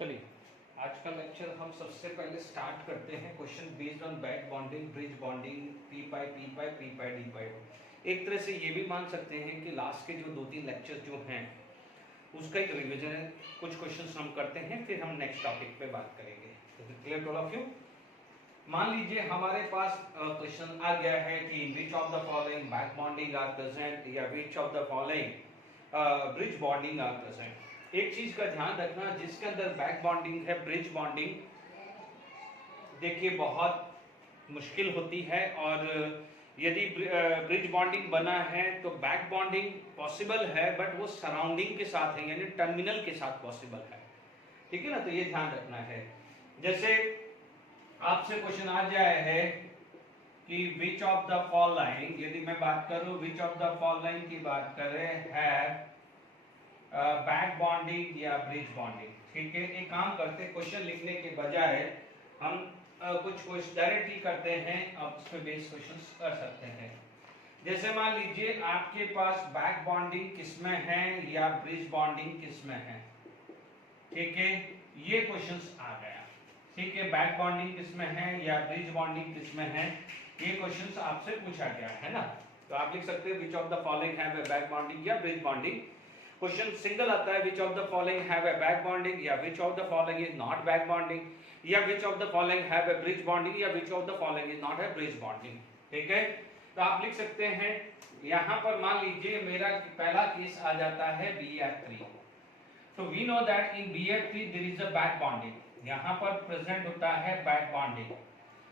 चलिए आज का लेक्चर हम सबसे पहले स्टार्ट करते हैं question based on back bonding, bridge bonding, P pi, D pi. एक तरह से ये भी मान सकते हैं कि लास्ट के जो 2-3 लेक्चर जो हैं उसका एक रिवीजन है। कुछ क्वेश्चंस हम करते हैं, फिर हम नेक्स्ट टॉपिक पे बात करेंगे। Clear to all of you? मान लीजिए हमारे पास क्वेश्चन आ गया है कि which of the following back bonding are present या which of the following bridge bonding are present. एक चीज का ध्यान रखना, जिसके अंदर बैक बॉन्डिंग है, ब्रिज बॉन्डिंग देखिए बहुत मुश्किल होती है, और यदि ब्रिज बॉन्डिंग बना है तो बैक बॉन्डिंग पॉसिबल है, बट वो सराउंडिंग के साथ है, यानी टर्मिनल के साथ पॉसिबल है। ठीक है ना? तो ये ध्यान रखना है। जैसे आपसे क्वेश्चन आ जाए है कि विच ऑफ द फॉलोइंग, यदि मैं बात करूं विच ऑफ द फॉलोइंग की बात करें है बैक बॉन्डिंग या ब्रिज बॉन्डिंग। ठीक है, एक काम करते हैं, क्वेश्चन लिखने के बजाय हम कुछ क्वेश्चन डायरेक्टली करते हैं, आप इस पे बेस क्वेश्चन कर सकते हैं। जैसे मान लीजिए आपके पास बैक बॉन्डिंग किसमें है या ब्रिज बॉन्डिंग किसमें है। ठीक है, ये क्वेश्चंस आ गया। ठीक है, बैक बॉन्डिंग किसमें है या ब्रिज बॉन्डिंग किसमें है, ये क्वेश्चंस आपसे पूछा गया है ना। तो आप लिख सकते हैं which of the following have a back bonding या ब्रिज बॉन्डिंग। क्वेश्चन सिंगल आता है which of the following have a back bonding या which of the following is not back bonding, या which of the following have a bridge bonding या which of the following is not a bridge bonding. ठीक है, तो आप लिख सकते हैं यहां पर मान लीजिए मेरा पहला केस आ जाता है BF3। तो we know that in BF3 there is a back bonding, यहां पर प्रेजेंट होता है बैक बॉन्डिंग।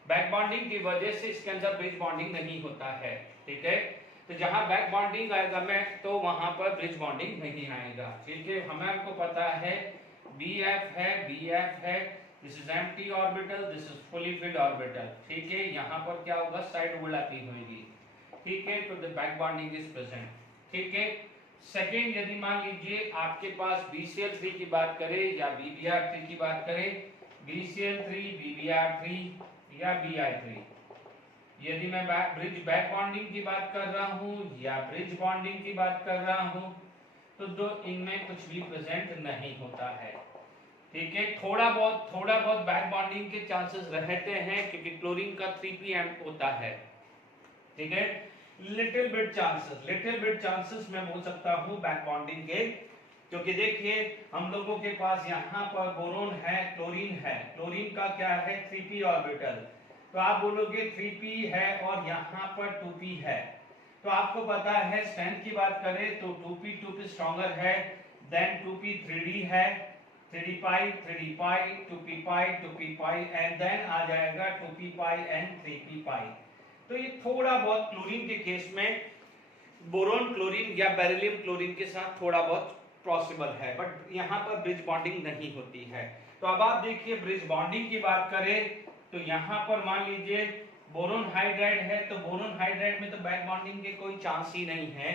बैक बॉन्डिंग की वजह से इसके अंदर ब्रिज बॉन्डिंग नहीं होता है। ठीक है, तो जहां बैक बॉन्डिंग आएगा मैं, तो वहां पर ब्रिज बॉन्डिंग नहीं आएगा। ठीक है, हमें पता है BF है, this is empty orbital, this is fully filled orbital. ठीक है, यहां पर क्या होगा, साइड ओवरलैपिंग होगी। ठीक है, तो the back bonding is present. ठीक है, सेकेंड, यदि मान लीजिए आपके पास BCl3 की बात करें या BBr3 की बात करें, BCl3, BBr3 या Bi3, यदि मैं ब्रिज बैक बॉन्डिंग की बात कर रहा हूं या ब्रिज बॉन्डिंग की बात कर रहा हूं, तो दो इनमें कुछ भी प्रेजेंट नहीं होता है। ठीक है, थोड़ा बहुत बैक बॉन्डिंग के चांसेस रहते हैं, क्योंकि क्लोरीन का 3p होता है। ठीक है, लिटिल बिट चांसेस मैं बोल सकता हूं बैक बॉन्डिंग के, क्योंकि देखिए हम लोगों के पास यहाँ पर बोरोन है, क्लोरीन का क्या है, 3p ऑर्बिटल। तो आप बोलोगे 3p है और यहाँ पर 2p है, तो आपको पता है स्ट्रेंथ की बात करें तो 2p स्ट्रॉन्गर है देन 2p 3d है, 3d pi 2p pi and then आ जाएगा 2p पाई एंड 3p पाई। तो ये थोड़ा बहुत क्लोरीन के केस में बोरोन क्लोरीन या बेरिलियम क्लोरीन के साथ थोड़ा बहुत पॉसिबल है, बट यहाँ पर ब्रिज बॉन्डिंग नहीं होती है। तो अब आप देखिए ब्रिज बॉन्डिंग की बात करें तो यहाँ पर मान लीजिए बोरोन हाइड्राइड है, तो बोरोन हाइड्राइड में तो बैक बॉन्डिंग के कोई चांस ही नहीं है।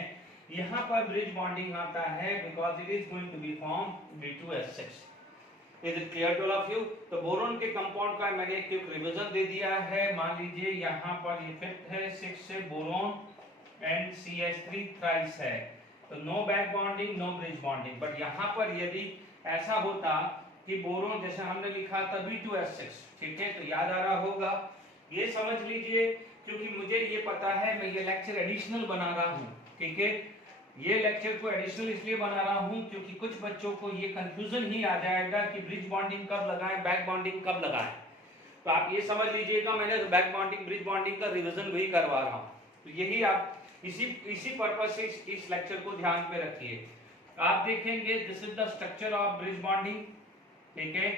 यहाँ पर ब्रिज बॉन्डिंग आता है because it is going to be form B2S6। Is it clear to all of you? तो बोरोन के कंपाउंड का मैंने एक क्विक रिवीजन दे दिया है। मान लीजिए यहाँ पर ये फिफ्थ है, 6 से बोरोन एंड CH3 थ्राइस है, तो no back bonding no bridge bonding. But यहाँ पर यदि ऐसा होता कि बोरोन जैसे हमने लिखा था B2S6, ठीक है, तो याद आ रहा होगा, ये समझ लीजिए, क्योंकि मुझे ये पता है मैं ये लेक्चर एडिशनल बना रहा हूँ। ठीक है, ये लेक्चर को एडिशनल इसलिए बना रहा हूँ क्योंकि कुछ बच्चों को ये कंफ्यूजन ही आ जाएगा कि ब्रिज बॉन्डिंग कब लगाएं, बैक बॉन्डिंग कब लगाएं। तो आप ये समझ लीजिएगा मैंने बैक बॉन्डिंग ब्रिज बॉन्डिंग का रिवीजन भी करवा रहा हूँ, तो यही आप इसी पर्पज से इस लेक्चर को ध्यान पे रखिए। आप देखेंगे this is the structure of bridge bonding. ठीक है,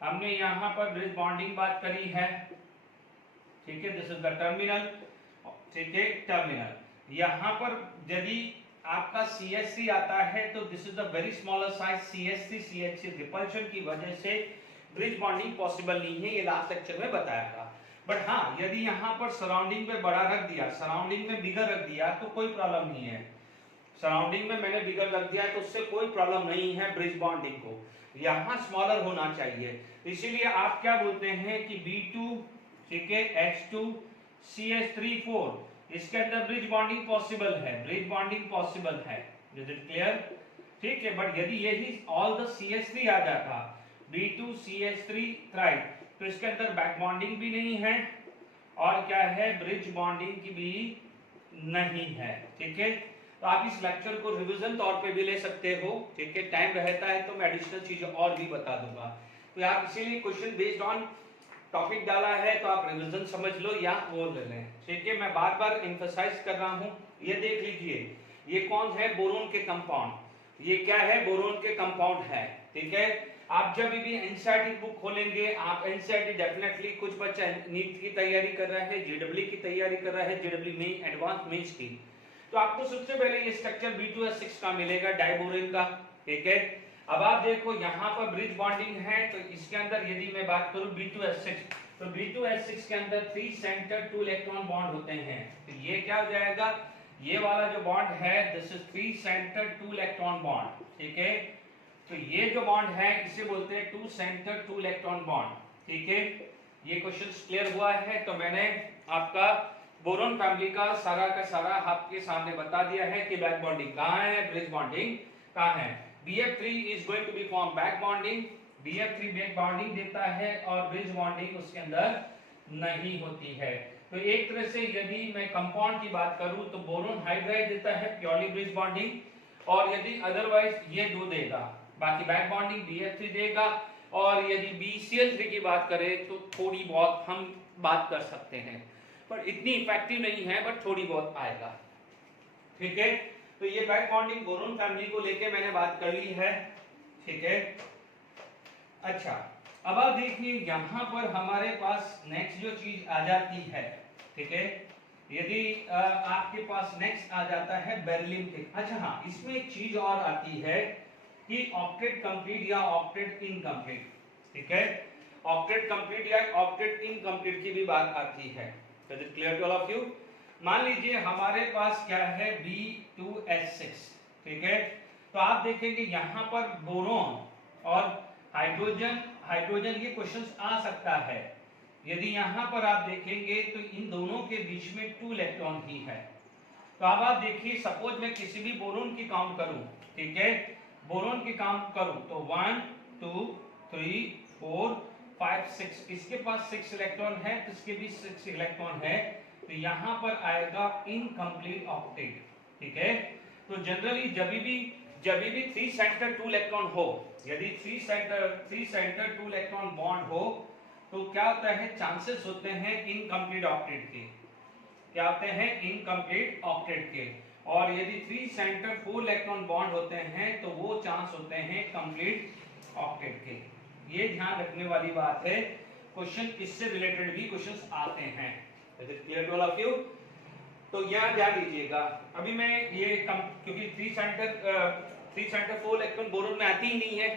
हमने यहाँ पर ब्रिज बॉन्डिंग बात करी है। ठीक है, दिस इज द टर्मिनल। ठीक है, टर्मिनल यहाँ पर यदि आपका CH3 आता है तो this is the very smaller size CH3 CH3 repulsion की वजह से ब्रिज बॉन्डिंग पॉसिबल नहीं है, ये लास्ट लेक्चर में बताया था। बट हाँ, यदि यहाँ पर सराउंडिंग में बड़ा रख दिया, सराउंडिंग में बिगर रख दिया तो कोई प्रॉब्लम नहीं है। सराउंडिंग में मैंने बिगर रख दिया तो उससे कोई प्रॉब्लम नहीं है ब्रिज बॉन्डिंग को, यहाँ स्मॉलर होना चाहिए। इसीलिए आप क्या बोलते हैं कि B2, ठीक है, H2 CH3 इसके अंदर ब्रिज बॉन्डिंग पॉसिबल है, ब्रिज बॉन्डिंग पॉसिबल है। Is it clear? ठीक है, बट यदि यही ऑल द CH3 आ जाता, B2CH3 राइट, तो इसके अंदर बैक बॉन्डिंग भी नहीं है और क्या है, ब्रिज बॉन्डिंग की भी नहीं है। ठीक है, तो आप इस लेक्चर को रिवीजन तौर पे भी ले सकते हो। ठीक है, टाइम रहता है तो मैं एडिशनल चीजें और भी बता दूंगा। तो आप इसीलिए क्वेश्चन बेस्ड ऑन टॉपिक डाला है, तो आप रिवीजन समझ लो या वो ले लें। ठीक है, मैं बार बार एम्फसाइज कर रहा हूँ, ये देख लीजिए, ये कौन है, बोरोन के कंपाउंड। ये क्या है, बोरोन के कंपाउंड है। ठीक है, आप जब भी एनसीईआरटी बुक खोलेंगे, आप एनसीईआरटी डेफिनेटली, कुछ बच्चा नीट की तैयारी कर रहा है, जेडब्ल्यू की तैयारी कर रहा है, जेडब्ल्यू में एडवांस मेंस की, तो आपको सबसे पहले ये स्ट्रक्चर B2S6 का मिलेगा, डाइबोरेन का। ठीक है, अब आप देखो यहाँ पर ब्रिज बॉन्डिंग है, तो इसके अंदर यदि मैं बात करूं B2S6, तो B2S6 के अंदर 3 सेंटर 2 इलेक्ट्रॉन बॉन्ड होते हैं। तो ये क्या हो जाएगा, ये वाला जो बॉन्ड है, this is 3 centre 2 electron bond. ठीक है, तो ये जो बॉन्ड है इसे बोलते हैं 2 सेंटर 2 इलेक्ट्रॉन बॉन्ड। ठीक है, ये क्वेश्चन क्लियर हुआ है। तो मैंने आपका बोरोन फैमिली का सारा आपके सामने बता दिया है कि बैक बॉन्डिंग कहाँ है, ब्रिज बॉन्डिंग कहाँ है। BF3 is going to be form back bonding, BF3 back bonding देता है और ब्रिज बॉन्डिंग उसके अंदर नहीं होती है। तो एक तरह से यदि मैं कंपाउंड की बात करूं तो बोरोन हाइड्राइड देता है प्योरली ब्रिज बॉन्डिंग, और यदि अदरवाइज ये दो देगा, बाकी बैक बॉन्डिंग BF3 देगा। और यदि BCl3 की बात करें तो थोड़ी बहुत हम बात कर सकते हैं, पर इतनी इफेक्टिव नहीं है, बट थोड़ी बहुत आएगा। ठीक है, तो ये बैक बॉन्डिंग बोरोन फैमिली को लेके मैंने बात कर ली है। ठीक है, अच्छा, अब आप देखिए यहाँ पर हमारे पास नेक्स्ट जो चीज आ जाती है। ठीक है, यदि आपके पास नेक्स्ट आ जाता है बेरिलियम के। अच्छा हाँ, इसमें एक चीज और आती है कि ऑक्टेट कंप्लीट या ऑक्टेट इनकम्प्लीट। ठीक है, ऑक्टेट कंप्लीट या ऑक्टेट इनकम्प्लीट की भी बात आती है। Is it clear to all of you? मान लीजिए हमारे पास क्या है, B2S6। ठीक है, तो आप देखेंगे यहाँ पर बोरोन और हाइड्रोजन ये क्वेश्चंस आ सकता है। यदि यहाँ पर आप देखेंगे तो इन दोनों के बीच में 2 इलेक्ट्रॉन ही है। तो अब आप देखिए, सपोज मैं किसी भी बोरोन की काउंट करूं, ठीक है, बोरोन की काउंट करूं तो 1 2 3 4 5 6, इसके पास 6 इलेक्ट्रॉन है, तो इसके भी 6 इलेक्ट्रॉन है, तो यहाँ पर आएगा इनकम्प्लीट ऑक्टेट। ठीक है, तो जनरली जब भी 3 सेंटर 2 इलेक्ट्रॉन हो, यदि 3 सेंटर 2 इलेक्ट्रॉन बॉन्ड हो, तो क्या होता है, चांसेस होते हैं इनकम्प्लीट ऑक्टेट के। क्या होते हैं, इनकम्प्लीट ऑक्टेट के। और यदि 3 सेंटर 4 इलेक्ट्रॉन बॉन्ड होते हैं तो वो चांस होते हैं कंप्लीट ऑक्टेट के। ये ध्यान रखने वाली बात है, क्वेश्चन इससे रिलेटेड भी क्वेश्चंस आते हैं। Is it clear to all of you? तो यहाँ ध्यान दीजिएगा, अभी मैं ये क्योंकि 3 सेंटर 4 इलेक्ट्रॉन बोरोन में आती ही नहीं है।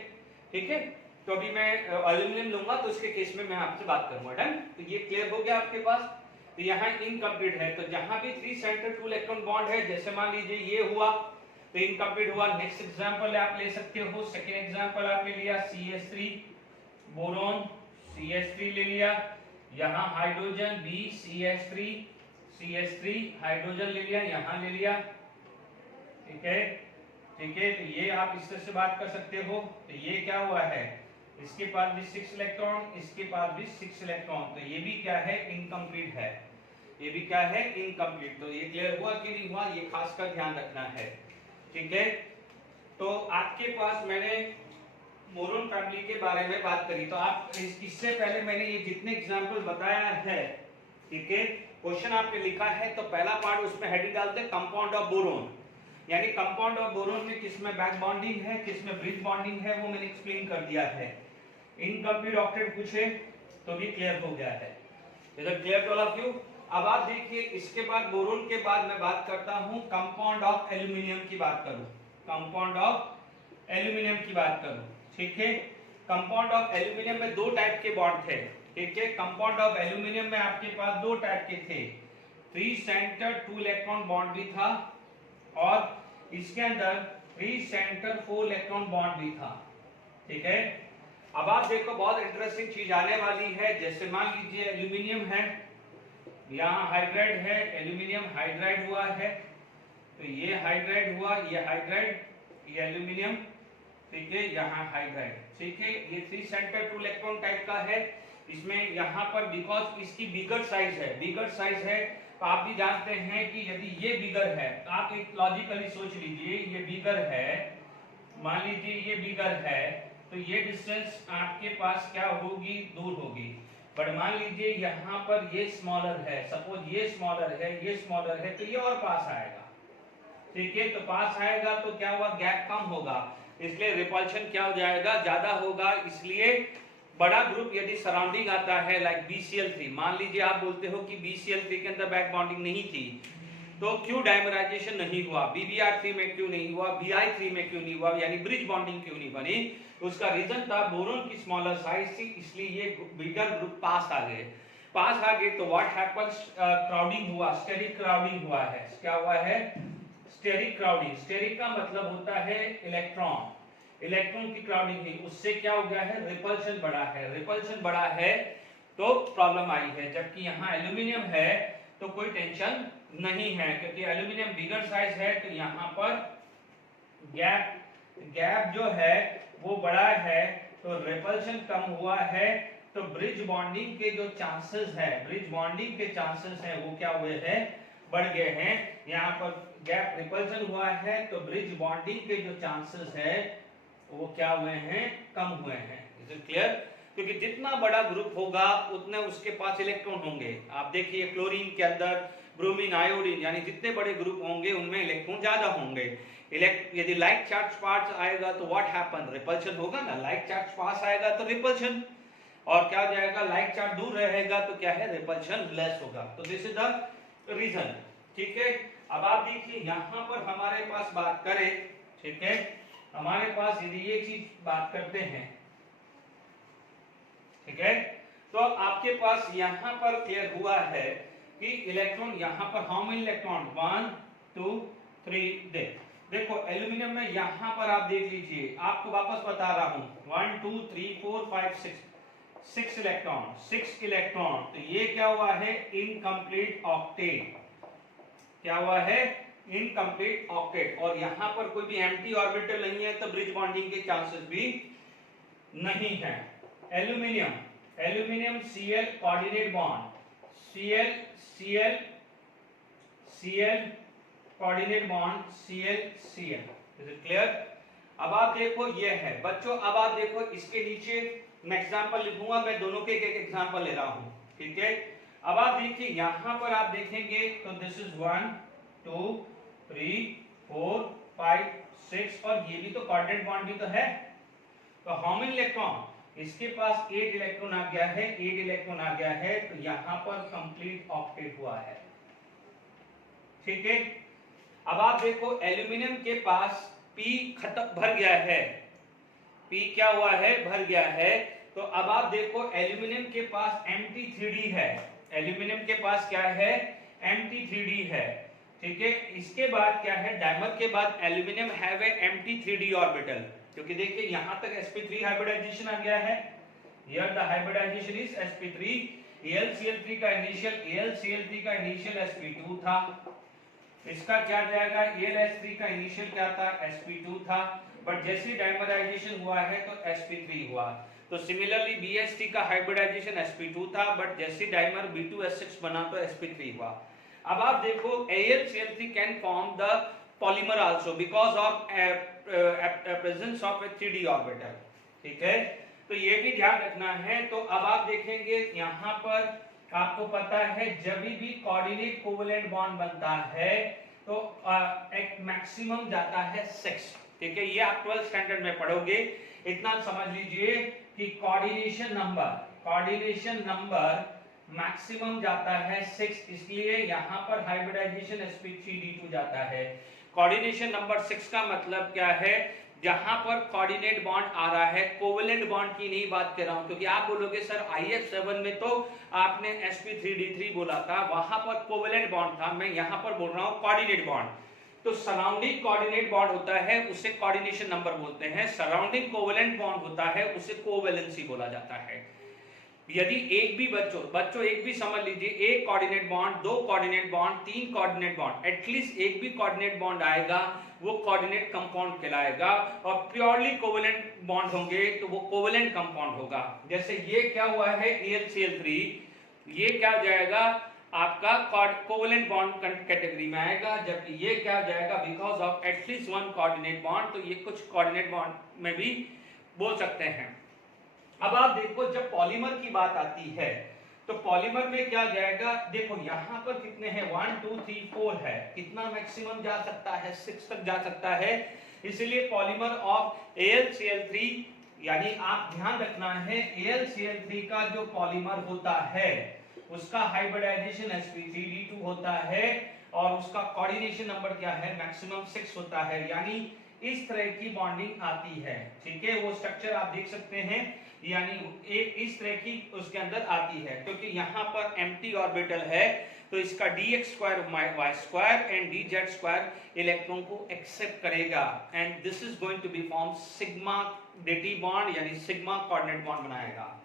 ठीक है, तो अभी मैं एल्यूमिनियम लूंगा, तो इसके केस में मैं आपसे बात करूंगा। डन, तो ये क्लियर हो गया आपके पास। तो यहाँ इनकम्प्लीट है, तो जहां भी 3 सेंटर 2 इलेक्ट्रॉन बॉन्ड है, जैसे मान लीजिए ये हुआ तो इनकम्प्लीट हुआ। नेक्स्ट एग्जांपल आप ले सकते हो, सेकंड एग्जांपल आपने लिया CH3 बोरोन, CH3 ले लिया, यहाँ हाइड्रोजन CH3 हाइड्रोजन ले लिया, यहाँ ले लिया। ठीक है, ठीक है, तो ये आप इस तरह से बात कर सकते हो। तो ये क्या हुआ है, इसके पास भी 6 इलेक्ट्रॉन, इसके पास भी 6 इलेक्ट्रॉन, तो ये भी क्या है, इनकम्प्लीट है। ये भी क्या है, इनकम्प्लीट। तो ये क्लियर हुआ कि नहीं हुआ, ये खास कर ध्यान रखना है। ठीक है, तो आपके पास मैंने बोरोन फैमिली के बारे में बात करी, तो आप इससे पहले मैंने ये जितने एग्जाम्पल बताया है, ठीक है, क्वेश्चन आपने लिखा है, तो पहला पार्ट उसमें हेडिंग डालते हैं कंपाउंड ऑफ बोरोन, यानी कंपाउंड ऑफ बोरोन में किसमें बैक बॉन्डिंग है, किसमें ब्रिज बॉन्डिंग है, वो मैंने एक्सप्लेन कर दिया है। इनकम्प्लीट ऑक्टेट पूछे तो भी क्लियर हो गया है। Is it clear to all of you? अब आप देखिए, इसके बाद बोरोन के बाद मैं बात करता हूं कंपाउंड ऑफ एल्यूमिनियम की बात करूं, कंपाउंड ऑफ एल्यूमिनियम की बात करूं। ठीक है, कंपाउंड ऑफ एल्यूमिनियम में 2 टाइप के बॉन्ड थे। ठीक है, कंपाउंड ऑफ एल्यूमिनियम में आपके पास 2 टाइप के थे, 3 सेंटर 2 इलेक्ट्रॉन बॉन्ड भी था, और इसके अंदर 3 सेंटर 4 इलेक्ट्रॉन बॉन्ड भी था। ठीक है, अब आप देखो, बहुत इंटरेस्टिंग चीज आने वाली है। जैसे मान लीजिए एल्यूमिनियम है, यहाँ हाइड्राइड है, एल्यूमिनियम हाइड्राइड हुआ है, तो ये हाइड्राइड हुआ, ये हाइड्राइड, ये एल्यूमिनियम, ठीक है, यहाँ हाइड्राइड, ठीक है। ये 3 सेंटर 2 इलेक्ट्रॉन टाइप का है। इसमें यहाँ पर बिकॉज इसकी बिगर साइज है, तो आप भी जानते हैं कि यदि ये बिगर है, आप एक लॉजिकली सोच लीजिए, ये बिगर है, मान लीजिए ये बिगर है, तो ये डिस्टेंस आपके पास क्या होगी, दूर होगी। बट मान लीजिए यहाँ पर ये स्मॉलर है, सपोज ये स्मॉलर है, तो ये और पास आएगा, ठीक है। तो पास आएगा तो क्या हुआ, गैप कम होगा, इसलिए रिपल्शन क्या हो जाएगा, ज्यादा होगा। इसलिए बड़ा ग्रुप यदि सराउंडिंग आता है लाइक BCl3, मान लीजिए आप बोलते हो कि BCl3 के अंदर बैक बॉन्डिंग नहीं थी, तो क्यों डायमराइजेशन नहीं हुआ, BBr3 में क्यों नहीं हुआ, Bi3 में क्यों नहीं हुआ, यानी ब्रिज बॉन्डिंग क्यों नहीं बनी, उसका रीजन था बोरोन की स्मॉलर साइज थी, इसलिए ये बिगर ग्रुप पास आ गए। तो व्हाट हैपेंस, क्राउडिंग हुआ, स्टेरिक क्राउडिंग हुआ है। क्या हुआ है, स्टेरिक क्राउडिंग। स्टेरिक का मतलब होता है इलेक्ट्रॉन की क्राउडिंग हुई, उससे क्या हो गया है, रिपल्शन बढ़ा है, तो प्रॉब्लम आई है। जबकि यहाँ एल्यूमिनियम है तो कोई टेंशन नहीं है, क्योंकि एल्यूमिनियम बिगर साइज है, तो यहाँ पर गैप जो है वो बड़ा है, तो रिपल्शन कम हुआ है, तो ब्रिज बॉन्डिंग के जो चांसेस है वो क्या हुए हैं, बढ़ गए हैं। यहाँ पर गैप रिपल्शन हुआ है, तो ब्रिज बॉन्डिंग के जो चांसेस है वो क्या हुए हैं, कम हुए हैं। Is it clear? क्योंकि जितना बड़ा ग्रुप होगा उतने उसके पास इलेक्ट्रॉन होंगे। आप देखिए क्लोरीन के अंदर ब्रोमीन, आयोडीन, यानी जितने बड़े ग्रुप होंगे उनमें इलेक्ट्रॉन ज्यादा होंगे। यदि लाइक चार्ज पार्ट्स आएगा तो व्हाट हैपन, रिपल्शन होगा ना, लाइक चार्ज पास आएगा तो रिपल्शन, और क्या हो जाएगा, लाइक चार्ज दूर रहेगा तो क्या है, रिपल्शन लेस होगा। तो दिस इज द रीजन, ठीक है। अब आप देखिए यहाँ पर हमारे पास बात करें, ठीक है, हमारे पास यदि ये चीज बात करते हैं, ठीक है, तो आपके पास यहाँ पर क्लियर हुआ है कि इलेक्ट्रॉन यहाँ पर हाउ मेनी इलेक्ट्रॉन, 1 2 3, देखो एल्यूमिनियम में यहाँ पर आप देख लीजिए, आपको वापस बता रहा हूँ, 1 2 3 4 5 6 इलेक्ट्रॉन, तो ये क्या हुआ है, इनकम्प्लीट ऑक्टेट। क्या हुआ है, इनकम्प्लीट ऑक्टेट। और यहाँ पर कोई भी एम्प्टी ऑर्बिटल नहीं है, तो ब्रिज बॉन्डिंग के चांसेस भी नहीं है। Aluminium Cl coordinate bond, Cl coordinate bond, Cl is it clear? अब आप देखो ये है बच्चों, अब आप देखो इसके नीचे मैं एग्जांपल लिखूंगा, मैं दोनों के एक एग्जांपल ले रहा हूं, ठीक है। अब आप देखिए यहाँ पर आप देखेंगे तो दिस इज 1 2 3 4 5 6, और ये भी तो कोऑर्डिनेट बॉन्ड भी तो है, तो हाउ मेनी इलेक्ट्रॉन, इसके पास 8 इलेक्ट्रॉन आ गया है, तो यहाँ पर कंप्लीट ऑक्टेट हुआ है, ठीक है। अब आप देखो एल्यूमिनियम के पास P भर गया है, P क्या हुआ है, भर गया है। तो अब आप देखो एल्यूमिनियम के पास Mt3d है, एल्यूमिनियम के पास क्या है, Mt3d है, ठीक है। इसके बाद क्या है, डायमर के बाद aluminium have a Mt3d orbital, क्योंकि देखिए यहां तक sp3 हाइब्रिडाइजेशन आ गया है, here the hybridization is sp3, AlCl3 का इनिशियल sp2 था, इसका क्या जाएगा, AlS3 का इनिशियल क्या था, sp2 था, बट जैसे डायमराइजेशन हुआ है तो sp3 हुआ। तो सिमिलरली BH3 का हाइब्रिडाइजेशन sp2 था, बट जैसे डाइमर B2S6 बना तो sp3 हुआ। अब आप देखो AlCl3 can form the polymer also because of presence of A 3d orbital, ठीक है। तो ये भी ध्यान रखना है। तो अब आप देखेंगे यहाँ पर आपको पता है जब भी कोऑर्डिनेट कोवेलेंट बॉन्ड बनता है तो एक मैक्सिमम जाता है 6, ठीक है। ये आप 12th स्टैंडर्ड में पढ़ोगे, इतना समझ लीजिए कि कोऑर्डिनेशन नंबर मैक्सिमम जाता है 6, इसलिए यहाँ पर हाइब्रिडाइजेशन sp3d2 जाता है। कोऑर्डिनेशन नंबर 6 का मतलब क्या है, जहां पर कोऑर्डिनेट बॉन्ड आ रहा है, कोवेलेंट बॉन्ड की नहीं बात कर रहा हूं, क्योंकि आप बोलोगे सर IF7 में तो आपने sp3d3 बोला था, वहां पर कोवेलेंट बॉन्ड था, मैं यहां पर बोल रहा हूं कोऑर्डिनेट बॉन्ड। तो सराउंडिंग कोऑर्डिनेट बॉन्ड होता है उसे कोऑर्डिनेशन नंबर बोलते हैं, सराउंडिंग कोवेलेंट बॉन्ड होता है उसे कोवेलेंसी बोला जाता है। यदि एक भी बच्चों एक भी समझ लीजिए, एक coordinate bond, 2 coordinate bond, 3 coordinate bond, at least एक भी कोऑर्डिनेट बॉन्ड आएगा वो कोऑर्डिनेट कंपाउंड कहलाएगा, और प्योरली कोवेलेंट बॉन्ड होंगे तो वो कोवेलेंट कंपाउंड होगा। जैसे ये क्या हुआ है AlCl3, ये क्या हो जाएगा आपका कोवेलेंट बॉन्ड कैटेगरी में आएगा, जबकि ये क्या हो जाएगा because of at least one coordinate bond, तो ये कुछ कोऑर्डिनेट बॉन्ड में भी बोल सकते हैं। अब आप देखो जब पॉलीमर की बात आती है तो पॉलीमर में क्या जाएगा, देखो यहां पर कितने हैं 1 2 3 4 है, कितना मैक्सिमम जा सकता है 6 तक जा सकता है। इसलिए पॉलीमर ऑफ AlCl3, यानी आप ध्यान रखना है AlCl3 का जो पॉलीमर होता है उसका हाइब्रिडाइजेशन sp3d2 होता है और उसका कोऑर्डिनेशन नंबर क्या है मैक्सिमम 6 होता है, यानी इस तरह की बॉन्डिंग आती है। ठीक है, वो स्ट्रक्चर आप देख सकते हैं, यानी एक इस तरह की उसके अंदर आती है, क्योंकि यहाँ पर एम्प्टी ऑर्बिटल है तो इसका dx² y² and dz² electron को एक्सेप्ट करेगा, and this is going to be form sigma dt bond, यानी सिग्मा कोऑर्डिनेट बॉन्ड बनाएगा।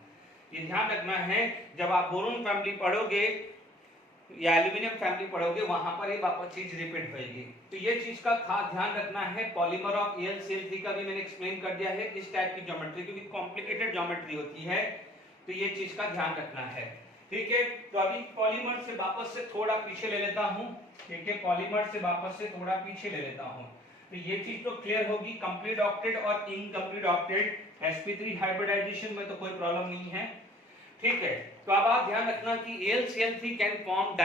ये ध्यान रखना है, जब आप बोरोन फैमिली पढ़ोगे या एल्यूमिनियम फैमिली पढ़ोगे वहां पर ये वापस चीज रिपीट होगी, तो ये चीज का खास ध्यान रखना है। पॉलीमर ऑफ AlCl3 का भी मैंने एक्सप्लेन कर दिया है, इस टाइप की ज्योमेट्री, क्योंकि कॉम्प्लिकेटेड ज्योमेट्री होती है, तो ये चीज का ध्यान रखना है। ठीक है, तो अभी पॉलीमर से वापस से थोड़ा पीछे ले लेता हूं। ठीक है, पॉलीमर से वापस से थोड़ा पीछे ले लेता हूं, तो ये चीज तो क्लियर होगी। कंप्लीट ऑक्टेट और इनकम्प्लीट ऑक्टेट sp3 हाइब्रिडाइजेशन में तो कोई प्रॉब्लम नहीं है। ठीक है, तो अब आप ध्यान रखना कि AlCl3 can form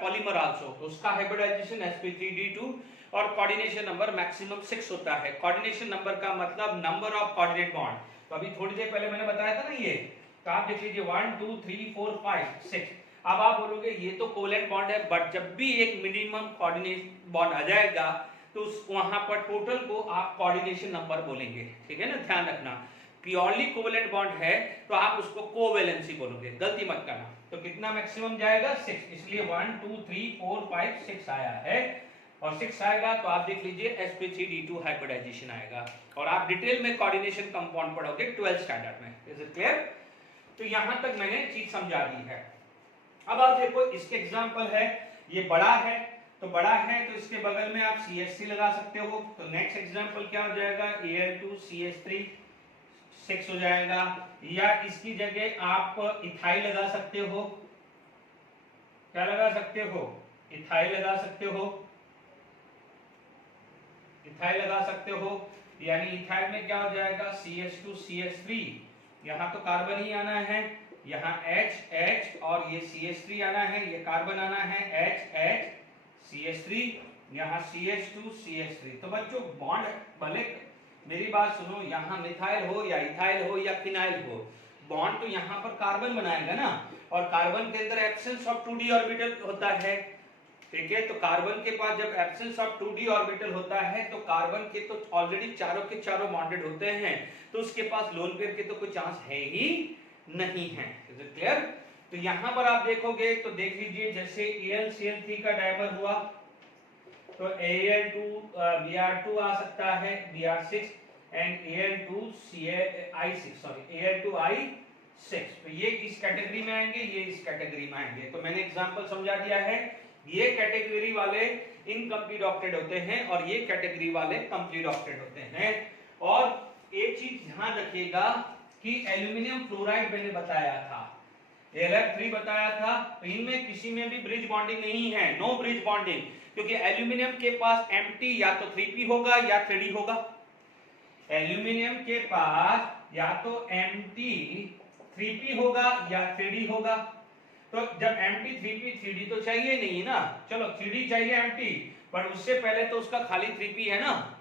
polymer also, तो उसका हाइब्रिडाइजेशन sp3d2 और कोऑर्डिनेशन नंबर मैक्सिमम 6 होता है। कोऑर्डिनेशन नंबर का मतलब नंबर ऑफ कोऑर्डिनेट बॉन्ड, तो अभी थोड़ी देर पहले मैंने बताया था ना ये, तो आप देख लीजिए 1 2 3 4 5 6। अब आप बोलोगे ये तो कोवेलेंट बॉन्ड है, बट जब भी एक मिनिमम कोऑर्डिनेट बॉन्ड आ जाएगा तो वहां पर टोटल को आप कोऑर्डिनेशन नंबर बोलेंगे। ठीक है ना, ध्यान रखना। प्योरली कोवेलेंट बॉन्ड है तो आप उसको कोवेलेंसी बोलोगे, गलती मत करना। तो कितना मैक्सिमम जाएगा 6, इसलिए 1 2 3 4 5 6 आया है, और 6 आएगा तो आप देख लीजिए sp3d2 हाइब्रिडाइजेशन आएगा, और आप डिटेल में कोऑर्डिनेशन कंपाउंड पढ़ोगे 12th स्टैंडर्ड में। Is it clear? तो यहां तक मैंने चीज समझा दी है। अब आप देखो इसके एग्जांपल है, ये बड़ा है तो बड़ा है तो इसके बगल में आप CH3 लगा सकते हो, तो नेक्स्ट एग्जांपल क्या हो जाएगा Al2CH3 6 हो जाएगा, या इसकी जगह आप इथाइल लगा सकते हो। क्या लगा सकते हो? इथाइल लगा सकते हो, इथाइल लगा सकते हो, यानी इथाइल में क्या हो जाएगा CH2CH3, यहाँ तो कार्बन ही आना है, यहाँ H H और ये CH3 आना है, ये कार्बन आना है H H CH3, यहाँ CH2CH3। तो बच्चों बॉन्ड भले, मेरी बात सुनो, यहाँ मिथाइल हो या इथाइल हो या फिनाइल हो, बॉन्ड तो यहाँ पर कार्बन बनाएगा ना, और कार्बन के अंदर एब्सेंस ऑफ 2d ऑर्बिटल होता है। ठीक है, तो कार्बन के पास जब एब्सेंस ऑफ 2d ऑर्बिटल होता है तो कार्बन के तो ऑलरेडी चारों के चारों बॉन्डेड होते हैं, तो उसके पास लोन पेयर के तो कोई चांस है ही नहीं है। Is it clear? तो यहाँ पर आप देखोगे तो देख लीजिए, जैसे AlCl3 का डायमर हुआ तो Al2Br2 आ सकता है, Br6 एंड Al2I6, तो ये इस कैटेगरी में आएंगे, ये इस कैटेगरी में आएंगे। तो मैंने एग्जांपल समझा दिया है, ये कैटेगरी वाले इनकम्प्लीट ऑक्टेट होते हैं और ये कैटेगरी वाले कंप्लीट ऑक्टेट होते हैं। और एक चीज ध्यान रखिएगा कि एल्यूमिनियम फ्लोराइड मैंने बताया था, Al3 बताया था, तो इनमें किसी में भी ब्रिज बॉन्डिंग नहीं है, नो ब्रिज बॉन्डिंग, क्योंकि एल्यूमिनियम के पास एम्प्टी या तो 3p होगा या 3d होगा। एल्यूमिनियम के पास या तो एम्प्टी 3p होगा या 3d होगा। तो जब एम्प्टी 3p 3d तो चाहिए नहीं ना, चलो 3d चाहिए एम्प्टी, पर उससे पहले तो उसका खाली 3p है ना।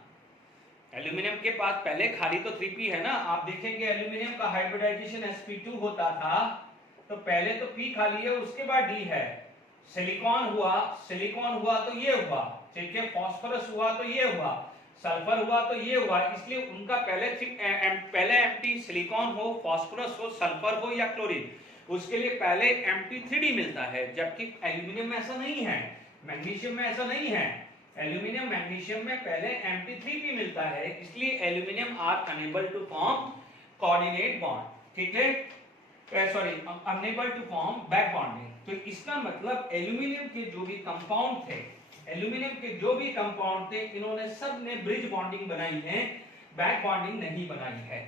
एल्यूमिनियम के पास पहले खाली तो 3p है ना। आप देखेंगे एल्यूमिनियम का हाइब्रिडाइजेशन sp2 होता था, तो पहले तो p खाली है, उसके बाद d है। सिलिकॉन हुआ तो ये हुआ, ठीक है, फास्फोरस हुआ तो ये हुआ, सल्फर हुआ तो ये हुआ, इसलिए उनका पहले एम्प्टी सिलिकॉन हो, फास्फोरस हो, सल्फर हो या क्लोरीन, उसके लिए पहले एम्प्टी 3d मिलता है, जबकि एल्यूमिनियम में ऐसा नहीं है, मैग्नीशियम में ऐसा नहीं है। एल्यूमिनियम मैग्नीशियम में पहले एम्प्टी 3p मिलता है, इसलिए aluminium are enable to form coordinate bond, ठीक है, sorry enable to form back bonding. तो इसका मतलब एल्यूमिनियम के जो भी कंपाउंड थे एल्यूमिनियम के जो भी कंपाउंड थे इन्होंने सब ने ब्रिज बॉन्डिंग बनाई है, बैक बॉन्डिंग नहीं बनाई है।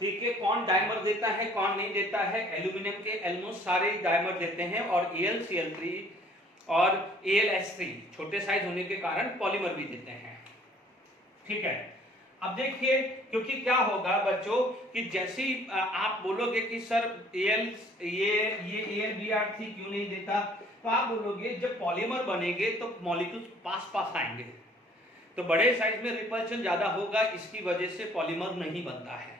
ठीक है, कौन डायमर देता है कौन नहीं देता है? एल्यूमिनियम के ऑलमोस्ट सारे डायमर देते हैं, और AlCl3 और AlS3 छोटे साइज होने के कारण पॉलीमर भी देते हैं। ठीक है, अब देखिए, क्योंकि क्या होगा बच्चों कि जैसे ही आप बोलोगे कि सर ये AlBr3 क्यों नहीं देता, तो आप बोलोगे जब पॉलीमर बनेंगे तो मॉलिक्यूल्स पास पास आएंगे, तो बड़े साइज में रिपल्शन ज्यादा होगा, इसकी वजह से पॉलीमर नहीं बनता है।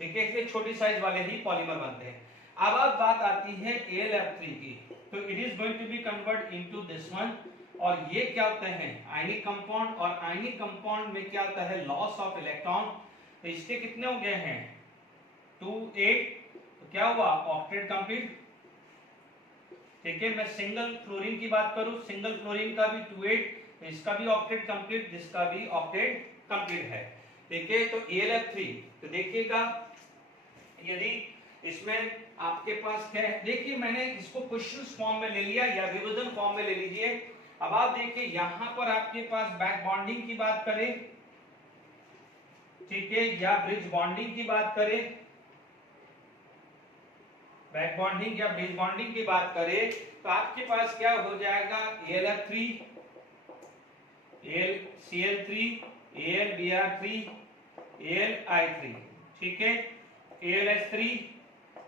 ठीक है, इसलिए छोटी साइज वाले ही पॉलीमर बनते हैं। अब बात आती है AlF3 की, तो it is going to be convert into this one, और ये क्या होता है आयनिक कंपाउंड, और आयनिक कंपाउंड में क्या होता है लॉस ऑफ इलेक्ट्रॉन। तो इसके कितने हो गए हैं 2 8, तो क्या हुआ ऑक्टेट कंप्लीट। ठीक है, मैं सिंगल फ्लोरीन की बात करूं, सिंगल फ्लोरीन का भी 2 8, तो इसका भी ऑक्टेट कंप्लीट, जिसका भी ऑक्टेट कंप्लीट है। ठीक है, तो AlF3, तो देखिएगा यदि इसमें आपके पास क्या है, देखिए मैंने इसको क्वेश्चन फॉर्म में ले लिया या रिवीजन फॉर्म में ले लीजिए। अब आप देखिए यहां पर आपके पास बैक बॉन्डिंग की बात करें, ठीक है, या ब्रिज बॉन्डिंग की बात करें, बैक बॉन्डिंग या ब्रिज बॉन्डिंग की बात करें, तो आपके पास क्या हो जाएगा AlF3, AlCl3, AlBr3, AlI3, ठीक है, AlS3,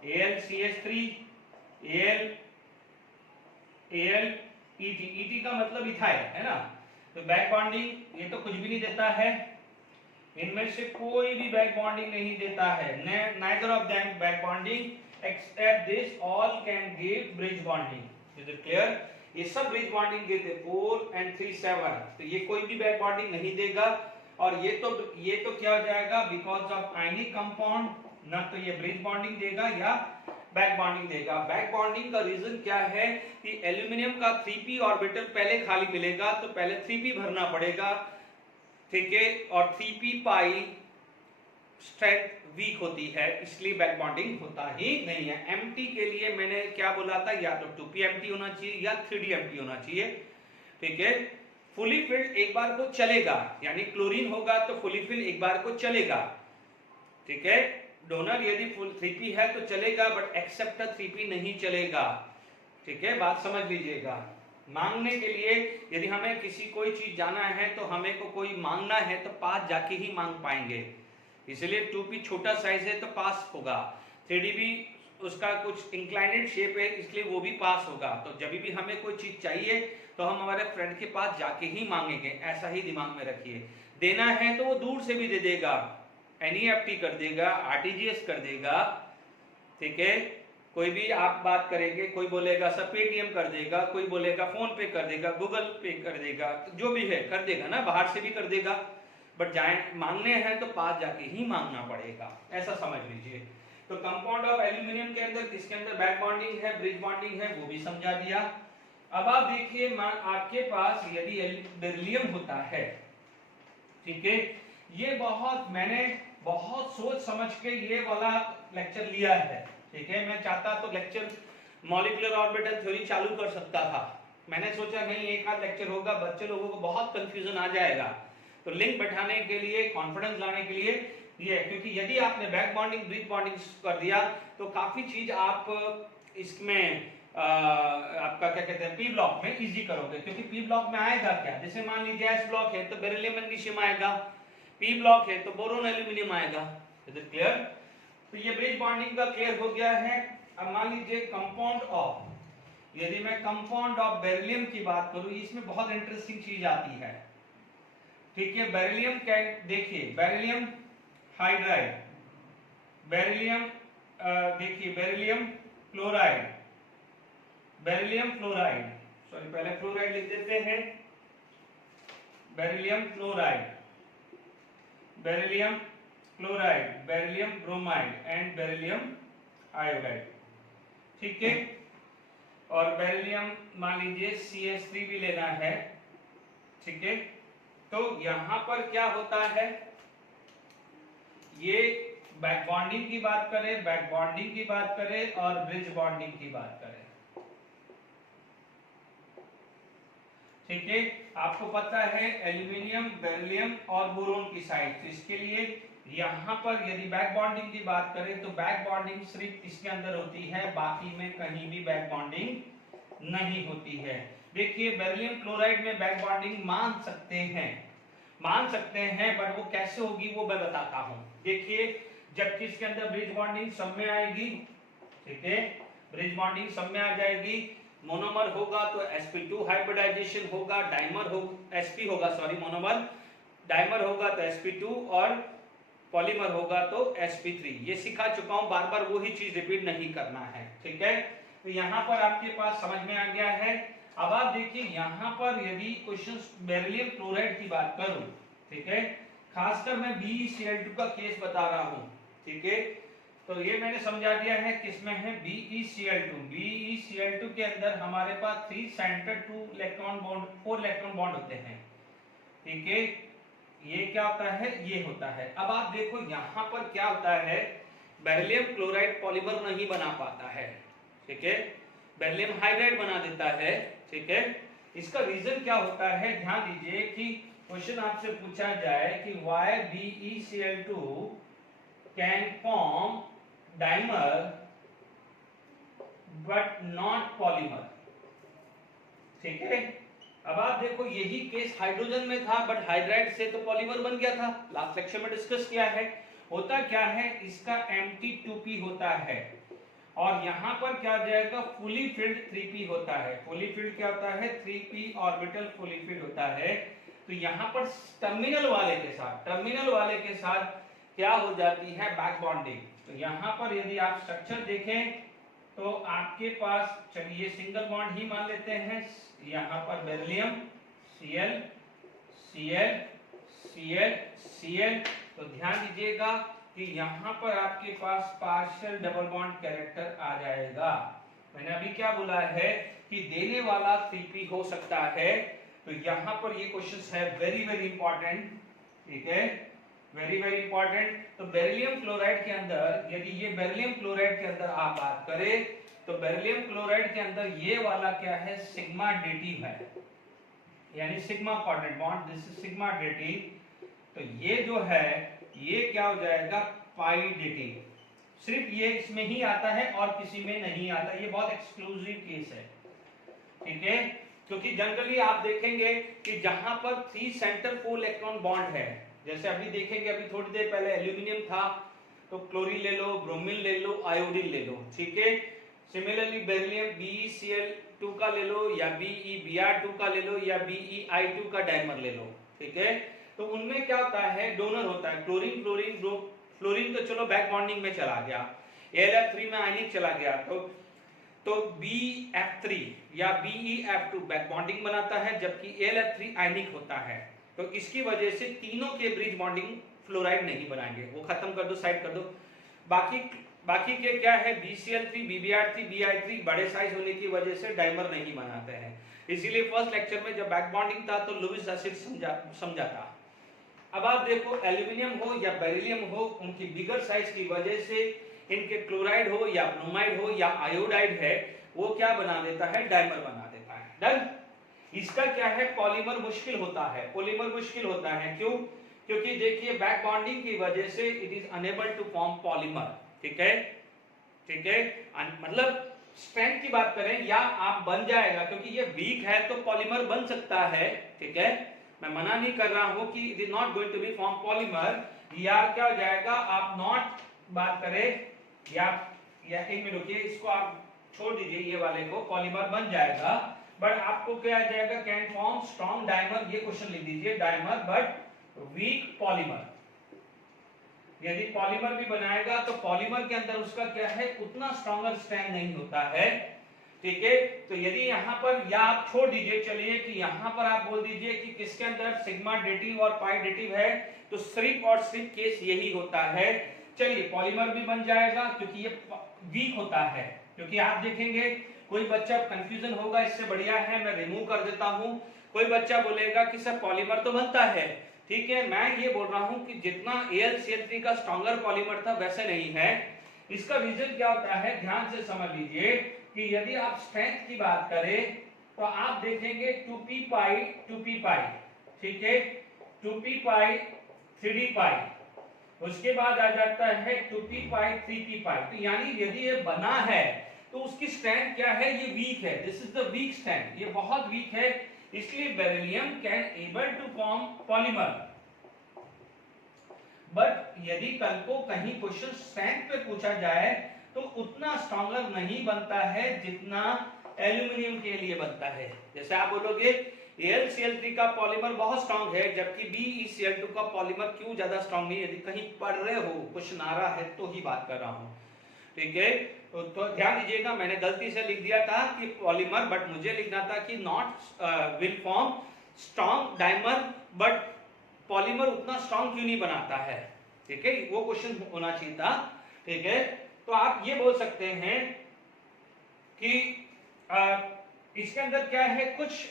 AlCH3, ET का मतलब इथाइल है ना। तो बैक बॉन्डिंग ये तो कुछ भी नहीं देता है, इनमें से कोई भी बैक बॉन्डिंग नहीं देता है, neither of them back bonding except this all can give bridge bonding. Is it clear? ये सब ब्रिज बॉन्डिंग देते 4 and 3 7, तो ये कोई भी बैक बॉन्डिंग नहीं देगा। और ये तो क्या हो जाएगा बिकॉज ऑफ आयनिक कंपाउंड, ना तो ये ब्रिज बॉन्डिंग देगा या बैक बॉन्डिंग देगा। बैक बॉन्डिंग का रीजन क्या है कि एल्यूमिनियम का 3p ऑर्बिटल पहले खाली मिलेगा, तो पहले 3p भरना पड़ेगा। ठीक है, और 3p पाई स्ट्रेंथ वीक होती है, इसलिए बैक बॉन्डिंग होता ही नहीं है। एम्प्टी के लिए मैंने क्या बोला था, या तो 2p एम्प्टी होना चाहिए या 3d एम्प्टी होना चाहिए। ठीक है, फुली फिल्ड एक बार को चलेगा, यानी क्लोरीन होगा तो फुली फिल्ड एक बार को चलेगा। ठीक है, डोनर यदि फुल 3p है तो चलेगा, बट एक्सेप्टर 3p नहीं चलेगा। ठीक है, बात समझ लीजिएगा। मांगने के लिए यदि हमें किसी कोई चीज जाना है तो हमें को कोई मांगना है तो पास जाके ही मांग पाएंगे, इसलिए 2p छोटा साइज है तो पास होगा, 3d भी उसका कुछ इंक्लाइनेड शेप है इसलिए वो भी पास होगा। तो जब भी हमें कोई चीज चाहिए तो हम हमारे फ्रेंड के पास जाके ही मांगेंगे, ऐसा ही दिमाग में रखिए। देना है तो वो दूर से भी दे देगा, NEFT कर देगा, RTGS कर देगा। ठीक है, कोई भी आप बात करेंगे, कोई बोलेगा सर पेटीएम कर देगा, कोई बोलेगा फोन पे कर देगा, गूगल पे कर देगा, तो जो भी है कर देगा ना, बाहर से भी कर देगा, बट जाए मांगने हैं तो पास जाके ही मांगना पड़ेगा, ऐसा समझ लीजिए। तो कंपाउंड ऑफ एल्यूमिनियम के अंदर किसके अंदर बैक बॉन्डिंग है, ब्रिज बॉन्डिंग है, वो भी समझा दिया। अब आप देखिए आपके पास यदि बेरिलियम होता है, ठीक है, ये मैंने बहुत सोच समझ के ये वाला लेक्चर लिया है। ठीक है, मैं चाहता तो लेक्चर मॉलिक्यूलर ऑर्बिटल थ्योरी चालू कर सकता था, मैंने सोचा नहीं एक आध लेक्चर होगा, बच्चे लोगों को बहुत कंफ्यूजन आ जाएगा, तो लिंक बैठाने के लिए, कॉन्फिडेंस लाने के लिए ये, क्योंकि यदि आपने बैक बॉन्डिंग ब्रिज बॉन्डिंग कर दिया तो काफी चीज आप इसमें आपका क्या कहते हैं पी ब्लॉक में इजी करोगे, क्योंकि पी ब्लॉक में आएगा क्या, जैसे मान लीजिए एस ब्लॉक है तो बेरिलियम मैग्नीशियम आएगा, पी ब्लॉक है तो बोरोन एल्यूमिनियम आएगा। Is it clear? तो ये ब्रिज बॉन्डिंग का क्लियर हो गया है। अब मान लीजिए कंपाउंड ऑफ, यदि मैं कंपाउंड ऑफ बेरिलियम की बात करूं, इसमें बहुत इंटरेस्टिंग चीज आती है। ठीक है, बेरिलियम क्या, देखिए बेरिलियम हाइड्राइड, बेरिलियम देखिए beryllium chloride, beryllium fluoride, sorry पहले फ्लोराइड लिख देते हैं, beryllium fluoride, beryllium chloride, beryllium bromide and beryllium iodide. ठीक है, और बेरिलियम मान लीजिए CH3 भी लेना है। ठीक है, तो यहां पर क्या होता है, ये बैक बॉन्डिंग की बात करें, बैक बॉन्डिंग की बात करें और ब्रिज बॉन्डिंग की बात करें, ठीक है, आपको पता है एल्यूमिनियम, बेरिलियम और बोरोन की साइड। तो इसके लिए यहाँ पर यदि बैक बॉन्डिंग की बात करें तो बैक बॉन्डिंग सिर्फ इसके अंदर होती है, बाकी में कहीं भी बैक बॉन्डिंग नहीं होती है। देखिए बेरिलियम क्लोराइड में बैक बॉन्डिंग मान सकते हैं, बट वो कैसे होगी वो मैं बताता हूँ। देखिए जबकि इसके अंदर ब्रिज बॉन्डिंग सब में आएगी, ठीक है, ब्रिज बॉन्डिंग सब में आ जाएगी। मोनोमर होगा तो sp2 हाइब्रिडाइजेशन होगा, डाइमर हो sp होगा, सॉरी मोनोमर, डाइमर होगा तो sp2 और पॉलीमर होगा तो sp3। ये सिखा चुका हूं, बार बार वही चीज रिपीट नहीं करना है, ठीक है। तो यहाँ पर आपके पास समझ में आ गया है। अब आप देखिए यहाँ पर यदि क्वेश्चन बेरिलियम क्लोराइड की बात करूं, ठीक है, खासकर मैं BeCl2 का केस बता रहा हूं, ठीक है। तो ये मैंने समझा दिया है किसमें है, BeCl2। BeCl2 के अंदर हमारे पास 3 centre 2 electron bond 4 electron bond होते हैं, ठीक है। ये क्या होता है, ये होता है। अब आप देखो यहाँ पर क्या होता है, बेरिलियम क्लोराइड पॉलीमर नहीं बना पाता है, ठीक है, बेरिलियम हाइड्राइड बना देता है, ठीक है। इसका रीजन क्या होता है, ध्यान दीजिए कि क्वेश्चन आपसे पूछा जाए कि why BeCl2 can form dimer but not polymer, ठीक है। अब आप देखो यही केस हाइड्रोजन में था, बट हाइड्राइड से तो पॉलीमर बन गया था, लास्ट लेक्चर में डिस्कस किया है। होता क्या है, इसका Mt2p होता है और यहाँ पर क्या आ जाएगा, फुली फिल्ड 3p होता है। फुली फिल्ड क्या होता है, 3p ऑर्बिटल फुली फिल्ड होता है। तो यहाँ पर टर्मिनल वाले के साथ क्या हो जाती है, बैक बॉन्डिंग। तो यहाँ पर यदि आप स्ट्रक्चर देखें तो आपके पास, चलिए सिंगल बॉन्ड ही मान लेते हैं, यहाँ पर beryllium Cl Cl Cl Cl। तो ध्यान दीजिएगा कि यहाँ पर आपके पास पार्शियल डबल बॉन्ड कैरेक्टर आ जाएगा। मैंने अभी क्या बोला है कि देने वाला 3p हो सकता है। तो यहाँ पर ये क्वेश्चन है वेरी वेरी इंपॉर्टेंट, ठीक है, वेरी वेरी इंपॉर्टेंट। तो बेरिलियम क्लोराइड के अंदर, यदि ये बेरिलियम क्लोराइड के अंदर आप बात करें तो बेरिलियम क्लोराइड के अंदर ये वाला क्या है, सिग्मा डेटिव है, यानी sigma coordinate bond, this is sigma dative. तो ये जो है ये क्या हो जाएगा, पाई डेटिव। सिर्फ ये इसमें ही आता है और किसी में नहीं आता, ये बहुत एक्सक्लूसिव केस है, ठीक है। क्योंकि जनरली आप देखेंगे कि जहां पर 3 सेंटर 4 इलेक्ट्रॉन बॉन्ड है, जैसे अभी देखेंगे, अभी थोड़ी देर पहले एल्यूमिनियम था तो क्लोरीन ले लो, ब्रोमीन ले लो, आयोडीन ले लो, ठीक है। सिमिलरली बेरिलियम BeCl2 का ले लो या BeBr2 का ले लो या BeI2 का डाइमर ले लो, ठीक है। तो उनमें क्या होता है, डोनर होता है, क्लोरीन क्लोरीन फ्लोरीन तो चलो बैक बॉन्डिंग में चला गया, AlF3 में आयनिक चला गया, तो BF3 या BeF2 बैक बॉन्डिंग बनाता है, जबकि AlF3 आयनिक होता है। तो इसकी वजह से तीनों के ब्रिज बॉन्डिंग फ्लोराइड नहीं बनाएंगे, वो खत्म कर दो, साइड कर दो। बाकी के क्या है, BeCl3 BeBr3 BeI3 बड़े साइज होने की वजह से डाइमर नहीं बनाते हैं। इसीलिए फर्स्ट लेक्चर में जब बैक बॉन्डिंग था तो लुईस एसिड समझा था। अब आप देखो एल्यूमिनियम हो या बेरिलियम हो, उनकी बिगर साइज की वजह से इनके क्लोराइड हो या ब्रोमाइड हो या आयोडाइड है, वो क्या बना देता है, डाइमर बना देता है। डन। इसका क्या है, पॉलीमर मुश्किल होता है, पॉलीमर मुश्किल होता है, क्यों, क्योंकि देखिए बैक बॉन्डिंग की वजह से it is enable to form polymer, ठीक है, ठीक है। मतलब स्ट्रेंथ की बात करें या आप बन जाएगा, क्योंकि ये वीक है तो पॉलीमर बन सकता है, ठीक है। मैं मना नहीं कर रहा हूं कि it is not going to be form polymer, या क्या हो जाएगा, आप नॉट बात करें या एक मिनट रुकिए, इसको आप छोड़ दीजिए, ये वाले को पॉलीमर बन जाएगा, बट आपको क्या आ जाएगा, कैन फॉर्म स्ट्रॉन्ग डाइमर, ये क्वेश्चन लिख दीजिए, डाइमर बट वीक पॉलीमर। यदि पॉलीमर भी बनाएगा तो पॉलीमर के अंदर उसका क्या है, उतना स्ट्रॉन्गर स्ट्रैंड नहीं होता है, ठीक है। तो यदि यहाँ पर, या आप छोड़ दीजिए, चलिए कि यहाँ पर आप बोल दीजिए कि किसके अंदर सिग्मा डेटिव और पाई डेटिव है, तो सिर्फ और सिर्फ केस यही होता है। चलिए पॉलीमर भी बन जाएगा क्योंकि ये वीक होता है, क्योंकि आप देखेंगे कोई बच्चा कंफ्यूजन होगा, इससे बढ़िया है मैं रिमूव कर देता हूं। कोई बच्चा बोलेगा कि सर पॉलीमर तो बनता है, ठीक है, मैं ये बोल रहा हूं कि जितना AlCl3 का स्ट्रॉन्गर पॉलीमर था वैसे नहीं है। इसका रीजन क्या होता है, ध्यान से समझ लीजिए कि यदि आप स्ट्रेंथ की बात करें तो आप देखेंगे 2p पाई, ठीक है, 2p पाई 3d पाई, उसके बाद आ जाता है 2p पाई 3p पाई। तो यानी यदि ये बना है तो उसकी स्ट्रेंथ क्या है, ये वीक है, this is the weak strength, ये बहुत वीक है, इसलिए beryllium can able to form polymer. But यदि कल को कहीं क्वेश्चन स्ट्रेंथ पे पूछा जाए तो उतना स्ट्रॉन्गर नहीं बनता है जितना एल्यूमिनियम के लिए बनता है। जैसे आप बोलोगे AlCl3 का पॉलीमर बहुत स्ट्रांग है, जबकि BeCl2 का पॉलीमर क्यों ज्यादा स्ट्रांग नहीं है। यदि कहीं पढ़ रहे हो, क्वेश्चन आ रहा है तो ही बात कर रहा हूं, ठीक है। तो ध्यान दीजिएगा, मैंने गलती से लिख दिया था कि पॉलीमर, बट मुझे लिखना था कि not will form strong dimer, but polymer उतना स्ट्रांग क्यों नहीं बनाता है, ठीक है, वो क्वेश्चन होना चाहिए था, ठीक है। तो आप ये बोल सकते हैं कि इसके अंदर क्या है, कुछ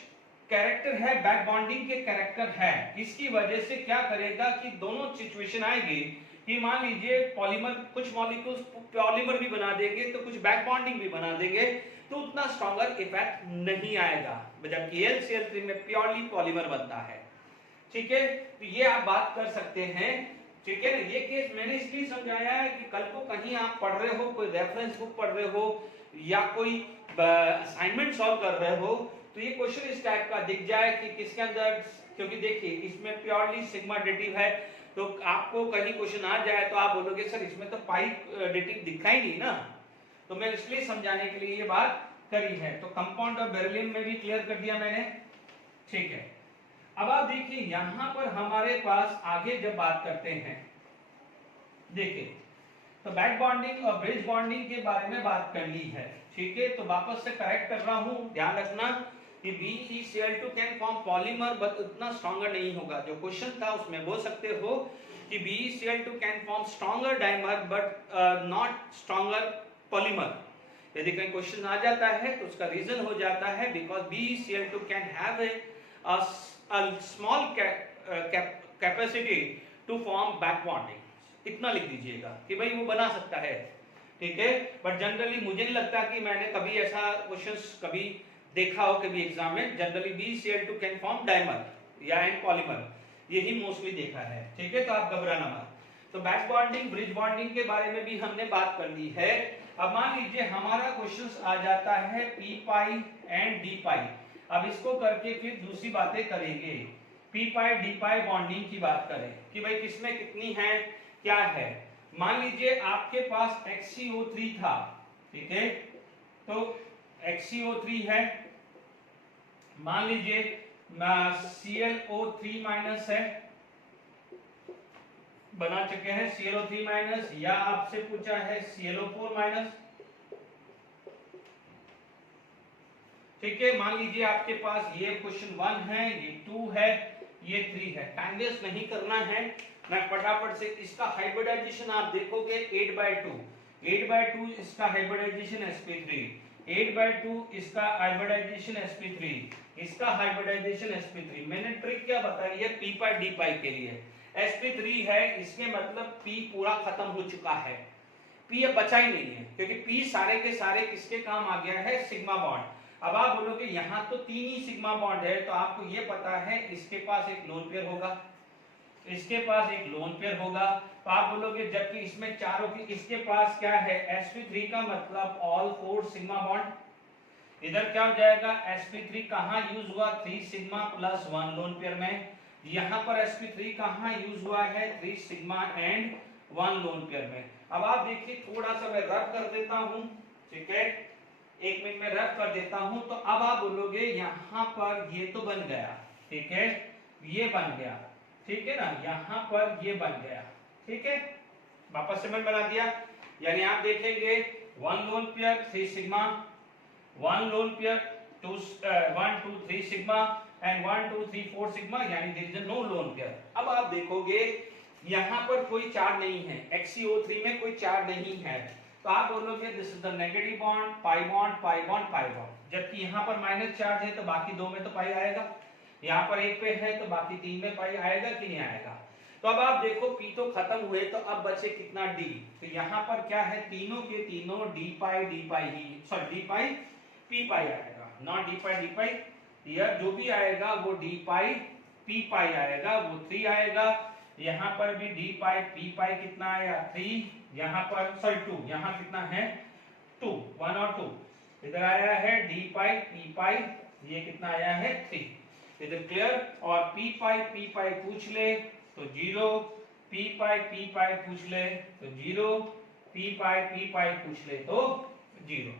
कैरेक्टर है, बैक बॉन्डिंग के कैरेक्टर है, इसकी वजह से क्या करेगा कि दोनों सिचुएशन आएगी कि मान लीजिए पॉलीमर, कुछ मॉलिक्यूल्स पॉलीमर भी बना देंगे तो कुछ बैक बॉन्डिंग भी बना देंगे, तो उतना स्ट्रॉन्गर इफेक्ट नहीं आएगा, जबकि AlCl3 में प्योरली पॉलीमर बनता है, ठीक है। तो ये आप बात कर सकते हैं, ठीक है ना। ये केस मैंने इसलिए समझाया है कि कल को कहीं आप पढ़ रहे हो, कोई रेफरेंस बुक पढ़ रहे हो या कोई असाइनमेंट सॉल्व कर रहे हो, तो ये क्वेश्चन इस टाइप का दिख जाए कि किसके अंदर, क्योंकि देखिए इसमें प्योरली सिग्मा एडिटिव है, तो आपको कहीं क्वेश्चन आ जाए तो आप बोलोगे सर इसमें तो पाई एडिटिव दिखा ही नहीं ना, तो मैं इसलिए समझाने के लिए ये बात करी है। तो कंपाउंड ऑफ बेरिलियम में भी क्लियर कर दिया मैंने, ठीक है। अब आप देखिए यहां पर हमारे पास आगे जब बात करते हैं, देखिए तो बैक बॉन्डिंग और ब्रिज बॉन्डिंग के बारे में बात कर ली है, ठीक है। तो वापस से करेक्ट कर रहा हूं, ध्यान रखना कि BeCl2 can form polymer but उतना स्ट्रॉन्गर नहीं होगा। जो क्वेश्चन था उसमें बोल सकते हो कि BeCl2 can form stronger dimer but not stronger polymer. यदि कहीं क्वेश्चन आ जाता है तो उसका रीजन हो जाता है because BeCl2 can have a small capacity to form back bonding, इतना लिख दीजिएगा कि भाई वो बना सकता है, ठीक है। बट जनरली मुझे नहीं लगता कि मैंने कभी ऐसा क्वेश्चंस कभी देखा हो कभी एग्जाम में। Generally BeCl2 can form dimer या एंड पॉलीमर, यही मोस्टली देखा है, ठीक है। तो आप घबराना मत। तो बैक बॉन्डिंग ब्रिज बॉन्डिंग के बारे में भी हमने बात कर ली है। अब मान लीजिए हमारा क्वेश्चन आ जाता है p पाई एंड d पाई। अब इसको करके फिर दूसरी बातें करेंगे, p pi d pi bonding की बात करें कि भाई किसमें कितनी है, क्या है। मान लीजिए आपके पास HCO3 था, ठीक है, तो HCO3 है, मान लीजिए ClO3 माइनस है, बना चुके हैं ClO3 माइनस, या आपसे पूछा है ClO4 माइनस, ठीक है। मान लीजिए आपके पास ये क्वेश्चन 1 है, ये 2 है, ये 3 है। टाइम वेस्ट नहीं करना है, मैं फटाफट से इसका हाइब्रिडाइजेशन आप देखोगे 8/2, 8/2 इसका हाइब्रिडाइजेशन sp3, 8/2 इसका हाइब्रिडाइजेशन sp3, इसका हाइब्रिडाइजेशन sp3। मैंने ट्रिक क्या बताई है p पाई d पाई के लिए, sp3 है, इसके मतलब p पूरा खत्म हो चुका है, p अब बचा ही नहीं है, क्योंकि p सारे के सारे किसके काम आ गया है, सिग्मा बॉन्ड। अब आप बोलोगे यहाँ तो 3 ही सिग्मा बॉन्ड है, तो आपको ये पता है इसके पास एक लोन पेयर होगा, इसके पास एक लोन पेयर होगा, तो आप बोलोगे जबकि इसमें चारों की, इसके पास क्या है sp3 का मतलब ऑल 4 सिग्मा बॉन्ड। इधर क्या हो जाएगा, sp3 कहाँ यूज हुआ, 3 सिग्मा प्लस 1 लोन पेयर में। यहाँ पर sp3 कहाँ यूज हुआ है, 3 सिग्मा एंड 1 लोन पेयर में। अब आप देखिए थोड़ा सा मैं रब कर देता हूँ, ठीक है, 1 मिनट में रब कर देता हूं। तो अब आप बोलोगे यहां पर ये तो बन गया, ठीक है, ये बन गया, ठीक है ना, यहां पर ये बन गया, ठीक है, वापस से मैं बना दिया। यानी आप देखेंगे 1 lone pair 3 sigma, 1 lone pair 1 2 3 sigma and 1 2 3 4 sigma, यानी there is no lone pair. अब आप देखोगे यहां पर कोई चार्ज नहीं है, HCO3 में कोई चार्ज नहीं है, तो आप बोलोगे this is the negative bond, pi bond, pi bond, pi bond. जबकि यहाँ पर माइनस चार्ज है तो बाकी 2 में तो पाई आएगा, यहाँ पर 1 पे है तो बाकी 3 में पाई आएगा कि नहीं आएगा। तो अब आप देखो p तो खत्म हुए, तो अब बचे कितना d, तो यहाँ पर क्या है, तीनों के तीनों d पाई ही, सॉरी d पाई p पाई आएगा, not D pi D pi, here जो भी आएगा वो डी पाई पी पाई आएगा, वो 3 आएगा। यहाँ पर भी डी पाई पी पाई कितना आया 3, यहाँ पर सॉरी 2, यहाँ कितना है 2, 1 और 2, इधर आया है डी पाई पी पाई, ये कितना आया है 3, इधर क्लियर। और पी पाई पूछ ले तो 0, पी पाई पूछ ले तो 0, पी पाई पूछ ले तो 0।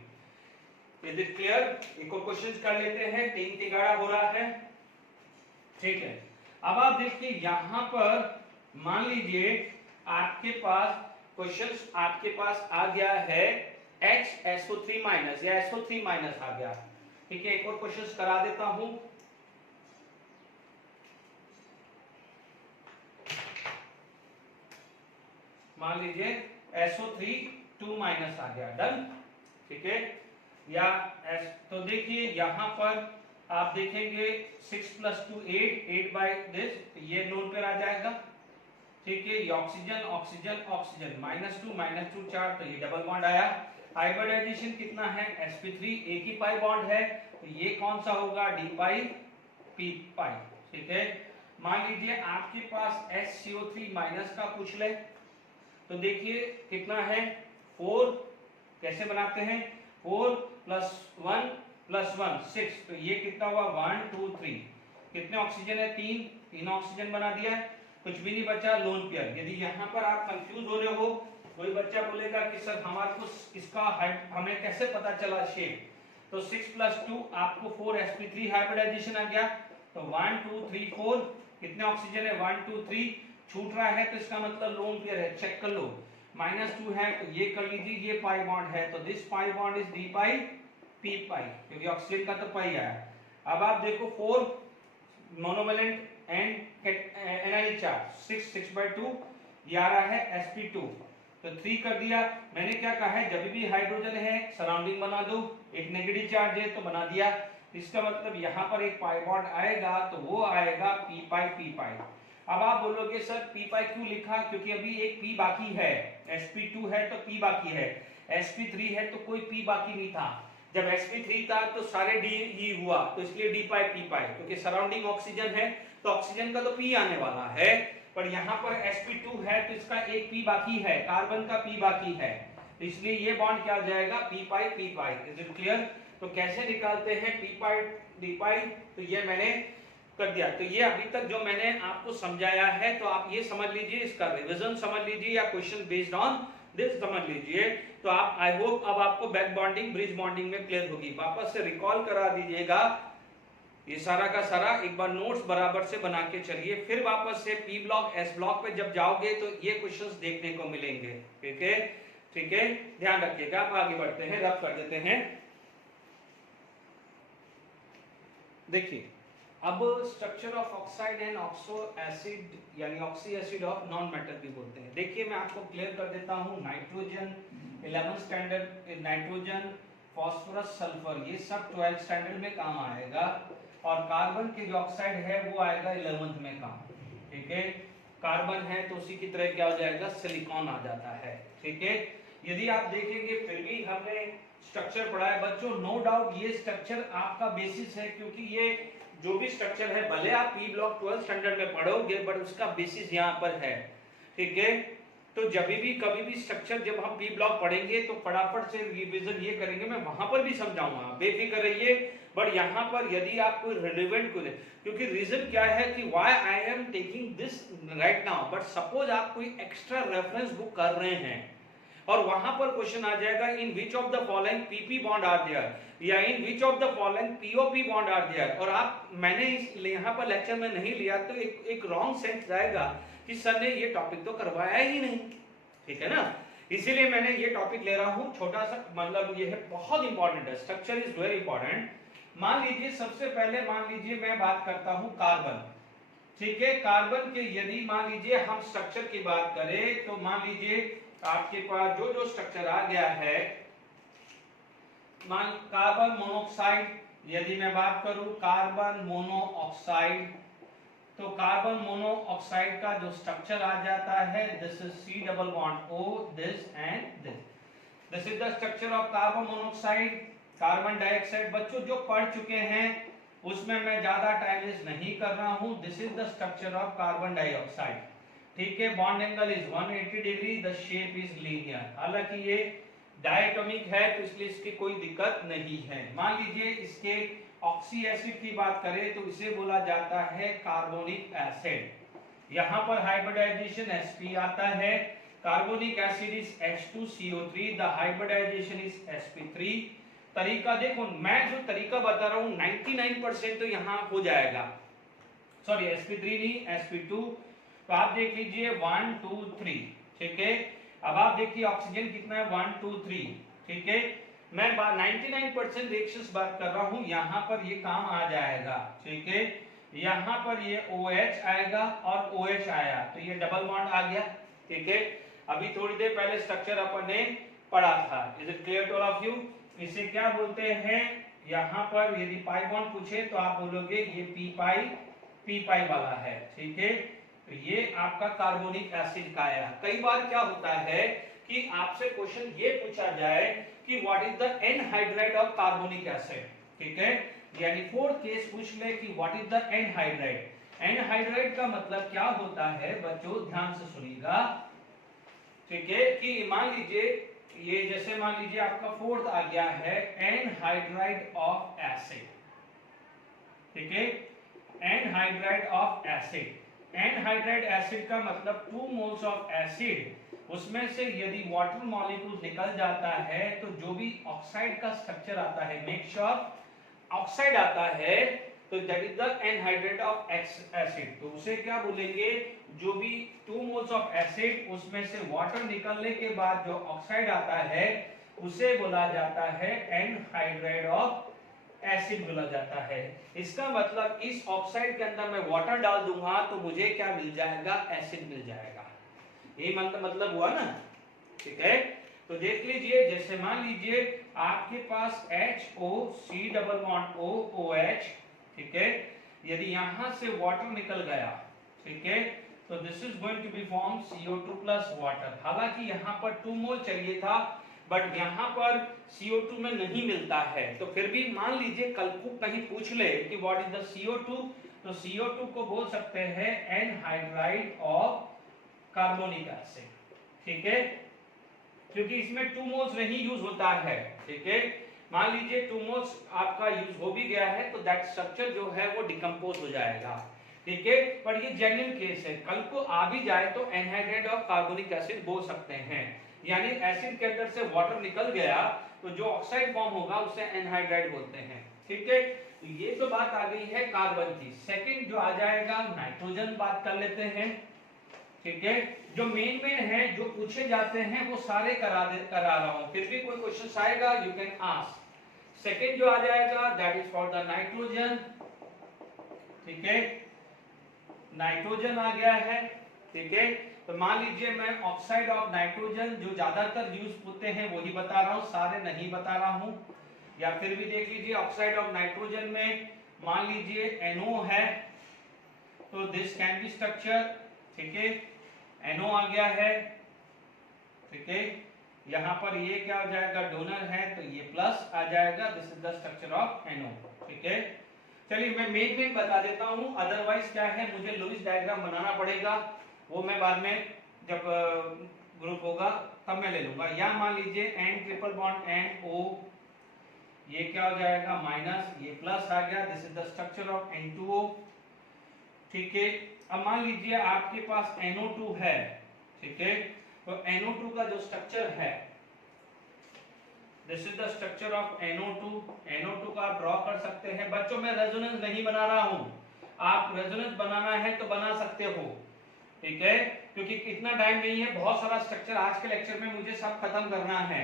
इधर क्लियर। एक और क्वेश्चन कर लेते हैं, 3 तिगाड़ा हो रहा है, ठीक है। अब आप देखिए यहाँ पर मान लीजिए आपके पास क्वेश्चंस आपके पास आ गया है HSO3 माइनस या SO3 माइनस आ गया, ठीक है। एक और क्वेश्चंस करा देता हूं। मान लीजिए SO3 2 माइनस आ गया, डन, ठीक है। या तो देखिए यहाँ पर आप देखेंगे 6 + 2 8, 8 बाई दिस, ये लोन पेयर आ जाएगा, ठीक है। ये ऑक्सीजन ऑक्सीजन ऑक्सीजन -2 4, तो ये डबल बॉन्ड आया। हाइब्रिडाइजेशन कितना है sp3, एक ही पाई बॉन्ड है, तो ये कौन सा होगा डी पाई पी पाई, ठीक है। मान लीजिए आपके पास SCO3 माइनस का पूछ ले, तो देखिए कितना है 4, कैसे बनाते हैं 4 + 1 + 1 6, तो ये कितना हुआ 1 2 3, कितने ऑक्सीजन है 3 ऑक्सीजन बना दिया, कुछ भी नहीं बचा लोन पेयर। यदि यहाँ पर आप कंफ्यूज हो रहे हो, कोई बच्चा बोलेगा कि सर हमारे को इसका हमें कैसे पता चला शेप, तो 6 + 2 आपको 4 sp3 हाइब्रिडाइजेशन आ गया, तो 1 2 3 4, कितने ऑक्सीजन है 1 2 3, छूट रहा है तो इसका मतलब लोन पेयर है, चेक कर लो। -2 है तो ये कर लीजिए, ये पाई बॉन्ड है, तो this pi bond is d pi p pi, क्योंकि ऑक्सीजन का तो पाई आया। अब आप देखो 4 मोनोवेलेंट एंड एनाइल चार्ज 6/2, ये आ रहा है sp2, तो 3 कर दिया। मैंने क्या कहा है, जब भी हाइड्रोजन है सराउंडिंग बना दो, एक नेगेटिव चार्ज है तो बना दिया, इसका मतलब यहाँ पर एक पाई बॉन्ड आएगा, तो वो आएगा पी पाई। अब आप बोलोगे सर पी पाई क्यों लिखा, क्योंकि अभी एक पी बाकी है, sp2 है तो पी बाकी है, sp3 है तो कोई पी बाकी नहीं था। जब sp3 था तो सारे डी ही हुआ, तो इसलिए डी पाई पी पाई, क्योंकि सराउंडिंग ऑक्सीजन है तो ऑक्सीजन का तो पी आने वाला है, पर यहाँ पर sp2 है तो इसका एक पी बाकी है, कार्बन का पी बाकी है, तो इसलिए ये बॉन्ड क्या हो जाएगा P pi. Is it clear. तो कैसे निकालते हैं पी पाई डी पाई, तो ये मैंने कर दिया। तो ये अभी तक जो मैंने आपको समझाया है, तो आप ये समझ लीजिए, इसका रिवीजन समझ लीजिए या क्वेश्चन बेस्ड ऑन दिस समझ लीजिए, तो आप आई होप अब आपको बैक बॉन्डिंग ब्रिज बॉन्डिंग में क्लियर होगी। वापस से रिकॉल करा दीजिएगा ये सारा का सारा, एक बार नोट्स बराबर से बना के चलिए, फिर वापस से पी ब्लॉक एस ब्लॉक पे जब जाओगे तो ये क्वेश्चंस देखने को मिलेंगे, ठीक है, ठीक है, ध्यान रखिएगा। आप आगे बढ़ते हैं, रब कर देते हैं। देखिए अब structure of oxide and oxo acid, यानी oxy acid of non metal भी बोलते हैं। देखिए मैं आपको क्लियर कर देता हूँ, nitrogen 11th standard, nitrogen phosphorus sulphur ये सब 12th स्टैंडर्ड में काम आएगा, और कार्बन के जो ऑक्साइड है वो आएगा 11th में काम, ठीक है। कार्बन है तो उसी की तरह क्या हो जाएगा सिलिकॉन आ जाता है, ठीक है। यदि आप देखेंगे फिर भी हमने स्ट्रक्चर पढ़ा है बच्चों, नो डाउट ये स्ट्रक्चर आपका बेसिस है, क्योंकि ये जो भी स्ट्रक्चर है भले आप पी ब्लॉक 12th स्टैंडर्ड में पढ़ोगे, बट उसका बेसिस यहाँ पर है, ठीक है। तो जब भी कभी भी स्ट्रक्चर जब हम पी ब्लॉक पढ़ेंगे तो फटाफट से रिवीजन ये करेंगे, मैं वहां पर भी समझाऊंगा, बेफिक्र रहिए। बट यहाँ पर यदि आप कोई रिलेवेंट को, क्योंकि रीजन क्या है कि why I am taking this right now, but suppose आप कोई एक्स्ट्रा रेफरेंस बुक कर रहे हैं और वहां पर क्वेश्चन आ जाएगा in which of the following P P bond are there, या in which of the following P O P bond are there, और आप मैंने यहाँ पर लेक्चर में नहीं लिया तो एक रॉन्ग सेंस जाएगा कि सर ने ये टॉपिक तो करवाया ही नहीं, ठीक है ना। इसीलिए मैंने ये टॉपिक ले रहा हूँ, छोटा सा मतलब ये है, बहुत इंपॉर्टेंट है, स्ट्रक्चर इज वेरी इंपॉर्टेंट। मान लीजिए सबसे पहले मान लीजिए मैं बात करता हूँ कार्बन, ठीक है। कार्बन के यदि मान लीजिए हम स्ट्रक्चर की बात करें तो मान लीजिए आपके पास जो जो स्ट्रक्चर आ गया है, मान कार्बन मोनोऑक्साइड, यदि मैं बात करूं कार्बन मोनोऑक्साइड, तो कार्बन मोनोऑक्साइड का जो स्ट्रक्चर आ जाता है this is C double bond O, this and this, this is the structure of carbon monoxide, carbon dioxide बच्चों जो पढ़ चुके हैं उसमें मैं ज्यादा टाइम वेस्ट नहीं कर रहा हूं। This is the structure of carbon dioxide, ठीक है। Bond angle is 180 degree, the shape is linear. हालांकि ये डायटोमिक है तो इसलिए इसकी कोई दिक्कत नहीं है। मान लीजिए इसके ऑक्सी एसिड की बात करें तो इसे बोला जाता है कार्बोनिक एसिड। यहाँ पर हाइब्रिडाइजेशन sp आता है। Carbonic acid is H2CO3, the hybridization is sp3। तरीका देखो, मैं जो तरीका बता रहा हूँ 99% तो यहाँ हो जाएगा, सॉरी sp3 नहीं sp2। तो आप देख लीजिए 1 2 3, ठीक है। अब आप देखिए ऑक्सीजन कितना है 1 2 3, ठीक है। मैं 99% रिएक्शंस बात कर रहा हूं, यहां पर ये काम आ जाएगा, ठीक है। यहां पर ये OH आएगा और OH आया तो ये डबल बॉन्ड आ गया, ठीक है। अभी थोड़ी देर पहले स्ट्रक्चर अपन ने पढ़ा था। Is it clear to all of you? इसे क्या बोलते हैं? यहां पर यदि पाई बॉन्ड पूछे तो आप बोलोगे ये पी पाई वाला है, ठीक है। तो ये आपका कार्बोनिक एसिड का आया। कई बार क्या होता है कि आपसे क्वेश्चन ये पूछा जाए कि what is the anhydride of carbonic acid, ठीक है। यानी फोर्थ केस पूछ ले कि what is the anhydride. Anhydride का मतलब क्या होता है बच्चों, ध्यान से सुनिएगा, ठीक है। कि मान लीजिए ये जैसे मान लीजिए आपका फोर्थ आ गया है एनहाइड्राइड ऑफ एसिड, ठीक है। Anhydride of acid, anhydride acid का मतलब 2 मोल्स ऑफ एसिड, उसमें से यदि वाटर मॉलिक्यूल निकल जाता है तो जो भी ऑक्साइड का स्ट्रक्चर आता है, मेक श्योर ऑक्साइड आता है, तो that is the anhydride of acid. तो उसे क्या बोलेंगे, जो भी 2 मोल्स ऑफ एसिड उसमें से वाटर निकलने के बाद जो ऑक्साइड आता है उसे बोला जाता है एनहाइड्राइड ऑफ एसिड बोला जाता है। इसका मतलब इस ऑक्साइड के अंदर मैं वाटर डाल दूंगा तो मुझे क्या मिल जाएगा, एसिड मिल जाएगा। ये मतलब हुआ ना, ठीक है। तो देख लीजिए, जैसे मान लीजिए आपके पास HOC डबल बॉन्ड OH, ठीक है। यदि यहां से वाटर निकल गया, ठीक है, तो this is going to be form CO2 plus water. हालांकि यहां पर 2 मोल चाहिए था बट यहाँ पर CO2 में नहीं मिलता है, तो फिर भी मान लीजिए कल को कहीं पूछ ले कि व्हाट इज द CO2, तो CO2 को बोल सकते हैं एनहाइड्राइड ऑफ कार्बोनिक एसिड, ठीक है। क्योंकि इसमें 2 मोल्स नहीं यूज होता है, ठीक है। मान लीजिए 2 मोल्स आपका यूज हो भी गया है तो दैट स्ट्रक्चर जो है वो डिकम्पोज हो जाएगा, ठीक है। पर ये जेन्युइन केस है, कल को आ भी जाए तो एनहाइड्राइड ऑफ कार्बोनिक एसिड बोल सकते हैं। यानी एसिड के अंदर से वाटर निकल गया तो जो ऑक्साइड फॉर्म होगा उसे एनहाइड्राइड बोलते हैं, ठीक है। तो ये तो बात आ गई है कार्बन की। सेकंड जो आ जाएगा नाइट्रोजन, बात कर लेते हैं, ठीक है। जो मेन है जो पूछे जाते हैं वो सारे करा रहा हूं, फिर भी कोई क्वेश्चन आएगा यू कैन आस्क। सेकंड जो आ जाएगा that is for the nitrogen, ठीक है। नाइट्रोजन आ गया है, ठीक है। तो मान लीजिए मैं ऑक्साइड ऑफ नाइट्रोजन जो ज्यादातर यूज होते हैं वही बता रहा हूं, सारे नहीं बता रहा हूं। या फिर भी देख लीजिए ऑक्साइड ऑफ नाइट्रोजन में मान लीजिए NO है तो दिस कैन बी स्ट्रक्चर, ठीक है। NO आ गया है, ठीक है। यहाँ पर ये क्या हो जाएगा, डोनर है तो ये प्लस आ जाएगा, this is the structure of NO, ठीक है। चलिए मैं मेन बता देता हूँ, अदरवाइज क्या है मुझे लुईस डायग्राम बनाना पड़ेगा, वो मैं बाद में जब ग्रुप होगा तब मैं ले लूंगा। या मान लीजिए N ट्रिपल बॉन्ड NO, ये क्या हो जाएगा माइनस, ये प्लस आ गया, this is the structure of N2O, ठीक है। अब मान लीजिए आपके पास NO2 है, ठीक है। तो NO2 का जो स्ट्रक्चर है, this is the structure of NO2। NO2 का आप ड्रॉ कर सकते हैं। बच्चों मैं रेजोनेंस नहीं बना रहा हूं, आप रेजोनेंस बनाना है तो बना सकते हो, ठीक है। क्योंकि इतना टाइम नहीं है, बहुत सारा स्ट्रक्चर आज के लेक्चर में मुझे सब खत्म करना है।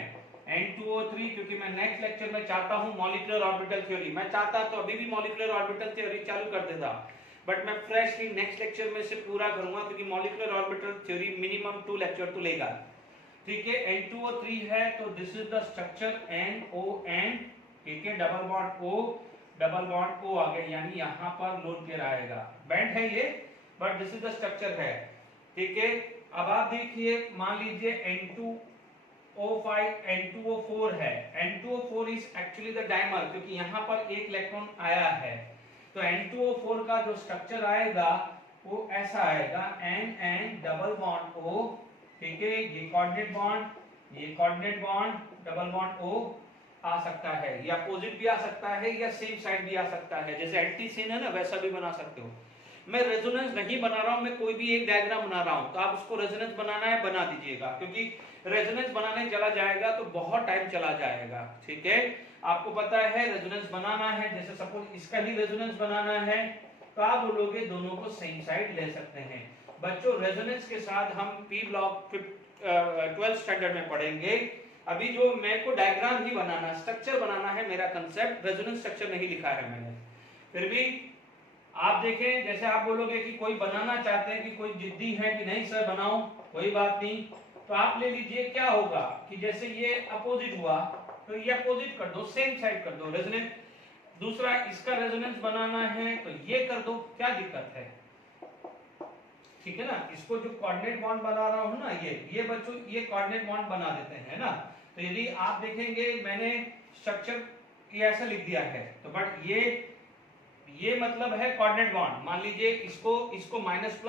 N2O3 क्योंकि मैं नेक्स्ट लेक्चर में चाहता हूं मॉलिक्यूलर ऑर्बिटल थ्योरी, मैं चाहता तो अभी भी मॉलिक्यूलर ऑर्बिटल थ्योरी चालू कर देता, बट मैं फ्रेशली नेक्स्ट लेक्चर में से पूरा करूंगा क्योंकि molecular orbital theory minimum 2 lecture तो लेगा, ठीक है। N2O3 है तो this is the structure NON, ठीक है। Double bond O, double bond O आ गया, यानी यहाँ पर लोन पेयर आएगा, बैंड है ये but this is the structure है, ठीक है। अब आप देखिए मान लीजिए N2 O5 N2O4 है। N2O4 is actually the dimer, क्योंकि यहाँ पर एक इलेक्ट्रॉन आया है, तो N2O4 का जो स्ट्रक्चर आएगा वो ऐसा आएगा, N डबल बॉन्ड O, ठीक है, ये कोऑर्डिनेट बॉन्ड, ये coordinate bond, double bond O आ सकता है, या अपोजिट भी आ सकता है, या सेम साइड भी आ सकता है, जैसे एंटी सीन है ना वैसा भी बना सकते हो। मैं रेजोनेंस नहीं बना रहा हूं, मैं कोई भी एक डायग्राम बना रहा हूं, तो आप उसको रेजोनेंस बनाना है बना दीजिएगा, क्योंकि रेजोनेंस बनाने चला जाएगा तो बहुत टाइम चला जाएगा, ठीक है। आपको पता है रेजोनेंस बनाना है, जैसे सपोज इसका ही रेजोनेंस बनाना है, तो आप बोलोगे दोनों को सेम साइड ले सकते हैं। बच्चों रेजोनेंस के साथ हम पी ब्लॉक 12th स्टैंडर्ड में पढ़ेंगे। अभी जो मेरे को डायग्राम ही बनाना, स्ट्रक्चर बनाना है, मेरा कंसेप्ट, रेजोनेंस स्ट्रक्चर नहीं लिखा है मैंने। फिर भी आप देखें, जैसे आप बोलोगे कि कोई बनाना चाहते हैं, कि कोई जिद्दी है कि नहीं सर बनाओ, कोई बात नहीं, तो आप ले लीजिए। क्या होगा कि जैसे ये अपोजिट हुआ तो ये अपोजिट कर दो, सेम साइड कर दो, रेजोनेंस। दूसरा इसका रेजोनेंस बनाना है तो ये कर दो, क्या दिक्कत है, ठीक है ना। इसको जो कोऑर्डिनेट बॉन्ड बना रहा हूं ना, ये बच्चों ये कोऑर्डिनेट बॉन्ड बना देते हैं ना। तो यदि आप देखेंगे मैंने स्ट्रक्चर ये ऐसा लिख दिया है, तो बट ये मतलब है कोऑर्डिनेट बॉन्ड, मान लीजिए इसको माइनस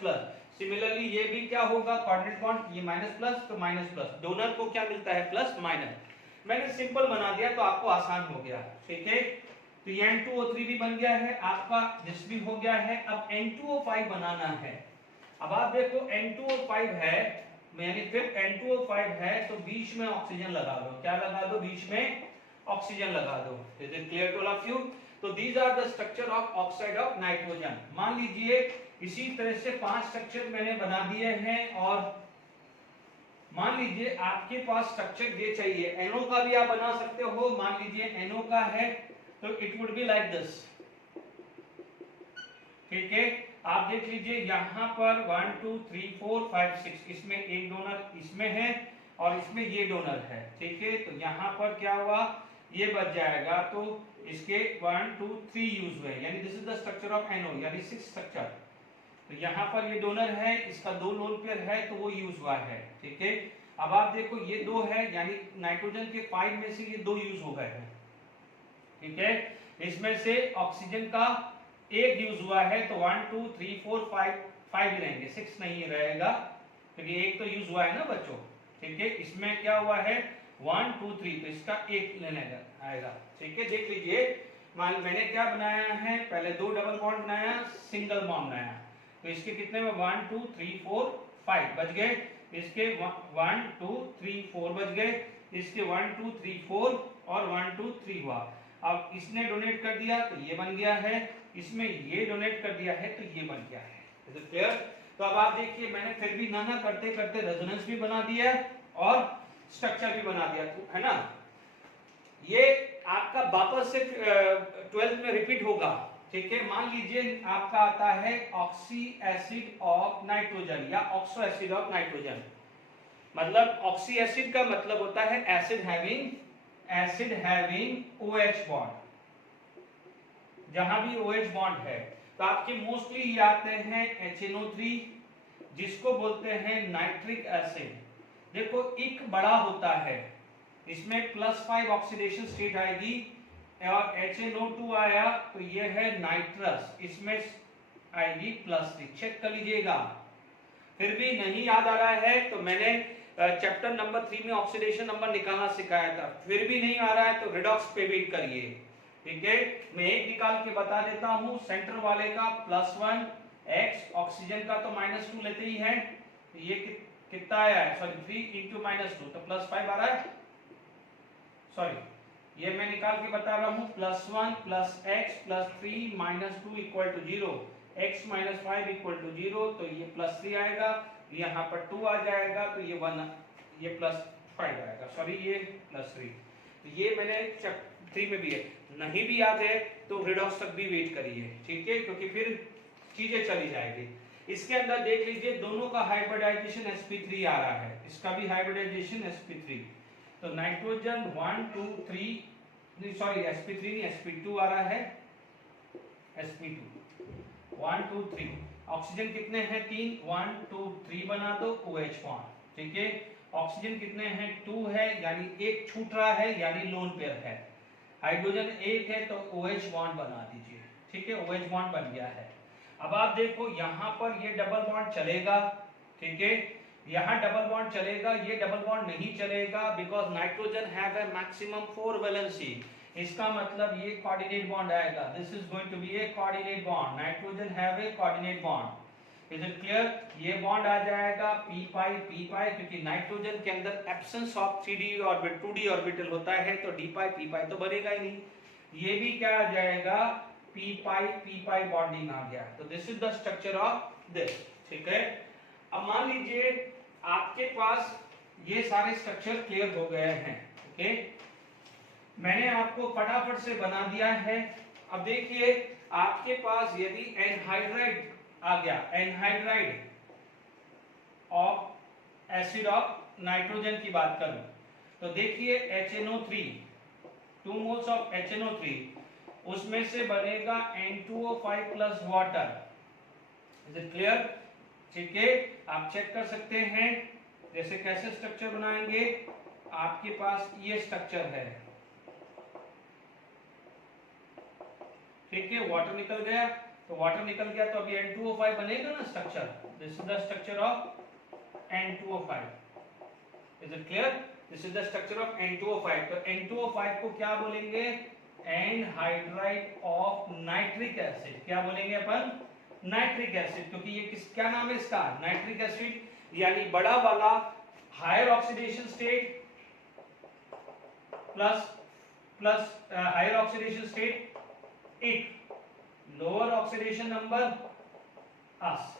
प्लस। सिमिलरली ये भी क्या होगा, कोऑर्डिनेट बॉन्ड, ये माइनस प्लस तो माइनस प्लस, डोनर को क्या मिलता है, प्लस माइनस। मैंने सिंपल बना दिया तो आपको आसान हो गया, ठीक है। तो ये N2O3 भी बन गया है आपका, दिस भी हो गया है। अब N2O5 बनाना है। अब आप देखो N2O5 है, यानी फिर N2O5 है, तो बीच में ऑक्सीजन लगा दो, क्या लगा दो, बीच में ऑक्सीजन लगा दो। Is it clear to all of you? तो these are the structure of oxide of nitrogen. मान लीजिए इसी तरह से 5 स्ट्रक्चर मैंने बना दिए हैं, और मान लीजिए आपके पास स्ट्रक्चर ये चाहिए, NO का भी आप बना सकते हो। मान लीजिए NO का है तो it would be like this, ठीक है। आप देख लीजिए यहाँ पर 1 2 3 4 5 6, इसमें एक डोनर इसमें है और इसमें ये डोनर है, ठीक है। तो यहाँ पर क्या हुआ, ये बच जाएगा, तो इसके 1 2 3 यूज हुए, यानी this is the structure of NO, यानी 6 स्ट्रक्चर। तो यहाँ पर ये डोनर है, इसका 2 लोन पेयर है, तो वो यूज हुआ है, ठीक है। अब आप देखो ये 2 है, यानी नाइट्रोजन के 5 में से ये 2 यूज हो गए हैं, ठीक है। इसमें से ऑक्सीजन का 1 यूज हुआ है, तो 1 2 3 4 5 ही रहेंगे, 6 नहीं रहेगा, क्योंकि 1 तो यूज हुआ है ना बच्चों, ठीक है। इसमें क्या हुआ है 1 2 3, तो इसका 1 लेने आएगा, ठीक है। देख लीजिए मैंने क्या बनाया है, पहले 2 डबल बॉन्ड बनाया, सिंगल बॉन्ड बनाया, तो इसके कितने में 1 2 3 4 5 बच गए, इसके 1 2 3 4 बच गए, इसके 1 2 3 4 और 1 2 3 हुआ। अब इसने डोनेट कर दिया तो ये बन गया है, इसमें ये डोनेट कर दिया है तो ये बन गया है। Is it clear? तो अब आप देखिए मैंने फिर भी ना करते करते रेजोनेंस भी बना दिया और स्ट्रक्चर भी बना दिया, है ना। ये आपका वापस से 12th में रिपीट होगा, ठीक है। मान लीजिए आपका आता है ऑक्सी एसिड ऑफ नाइट्रोजन या ऑक्सो एसिड ऑफ नाइट्रोजन। मतलब ऑक्सी एसिड का मतलब होता है एसिड हैविंग OH बॉन्ड। जहां भी OH बॉन्ड है तो आपके मोस्टली ये आते हैं HNO3, जिसको बोलते हैं नाइट्रिक एसिड। देखो एक बड़ा होता है, इसमें +5 ऑक्सीडेशन स्टेट आएगी, और HNO2 आया तो ये है नाइट्रस, इसमें आएगी +3। चेक कर लीजिएगा। फिर भी नहीं याद आ रहा है तो मैंने चैप्टर नंबर 3 में ऑक्सीडेशन नंबर निकालना सिखाया था, फिर भी नहीं आ रहा है तो रिडॉक्स पे वेट करिए, ठीक है। मैं एक निकाल के बता देता हूं, सेंटर वाले का +1 x, ऑक्सीजन का तो -2 लेते ही हैं, तो ये कितना आया है, सॉरी 3 × -2 तो +5 आ रहा है, सॉरी ये मैं निकाल के बता रहा हूं, +1 + x + 3 - 2 = 0, x - 5 = 0, तो ये +3 आएगा, यहाँ पर 2 आ जाएगा, तो ये 1, ये +5 आएगा, सॉरी ये +3। तो ये मैंने 3 में भी है, नहीं भी याद है तो रिडॉक्स तक भी वेट करिए, ठीक है, क्योंकि फिर चीजें चली जाएगी। इसके अंदर देख लीजिए दोनों का हाइब्रिडाइजेशन sp3 आ रहा है, इसका भी हाइब्रिडाइजेशन sp3, तो नाइट्रोजन 1 2 3, नहीं सॉरी sp3 नहीं sp2 आ रहा है, sp2 1 2 3। ऑक्सीजन कितने हैं 3, 1 2 3 बना दो OH बॉन्ड, ठीक है। ऑक्सीजन कितने हैं 2 है, यानी एक छूट रहा है, यानी लोन पेयर है। हाइड्रोजन 1 है तो OH बॉन्ड बना दीजिए, ठीक है, OH बॉन्ड बन गया है। अब आप देखो यहाँ पर ये डबल बॉन्ड चलेगा, ठीक है, यहाँ डबल बॉन्ड चलेगा, ये डबल बॉन्ड नहीं चलेगा, because nitrogen have a maximum 4 valency. इसका मतलब ये कोऑर्डिनेट बॉन्ड आएगा, this is going to be a coordinate bond, nitrogen have a coordinate bond. Is it clear? ये बॉन्ड आ जाएगा p पाई, क्योंकि नाइट्रोजन के अंदर absence of 3d orbit 2d orbital होता है, तो d पाई p पाई तो बनेगा ही नहीं। ये भी क्या आ जाएगा p पाई बॉन्डिंग आ गया। तो this is the structure of this, ठीक है। अब मान लीजिए आपके पास ये सारे स्ट्रक्चर क्लियर हो गए हैं, ओके, मैंने आपको फटाफट से बना दिया है। अब देखिए आपके पास यदि एनहाइड्राइड आ गया, anhydride of acid of nitrogen की बात करूं तो देखिए HNO3, 2 मोल्स ऑफ HNO3, उसमें से बनेगा N2O5 plus water. Is it clear? ठीक है, आप चेक कर सकते हैं जैसे कैसे स्ट्रक्चर बनाएंगे। आपके पास ये स्ट्रक्चर है, ठीक है, वाटर निकल गया, तो वाटर निकल गया तो अभी N2O5 बनेगा ना structure. This is the structure of N2O5। Is it clear? This is the structure of N2O5। तो N2O5 को क्या बोलेंगे? Anhydride of nitric acid. क्या बोलेंगे अपन? नाइट्रिक एसिड, क्योंकि ये क्या नाम है इसका? नाइट्रिक एसिड, यानी बड़ा वाला higher oxidation state plus higher oxidation state 1, lower oxidation number ous.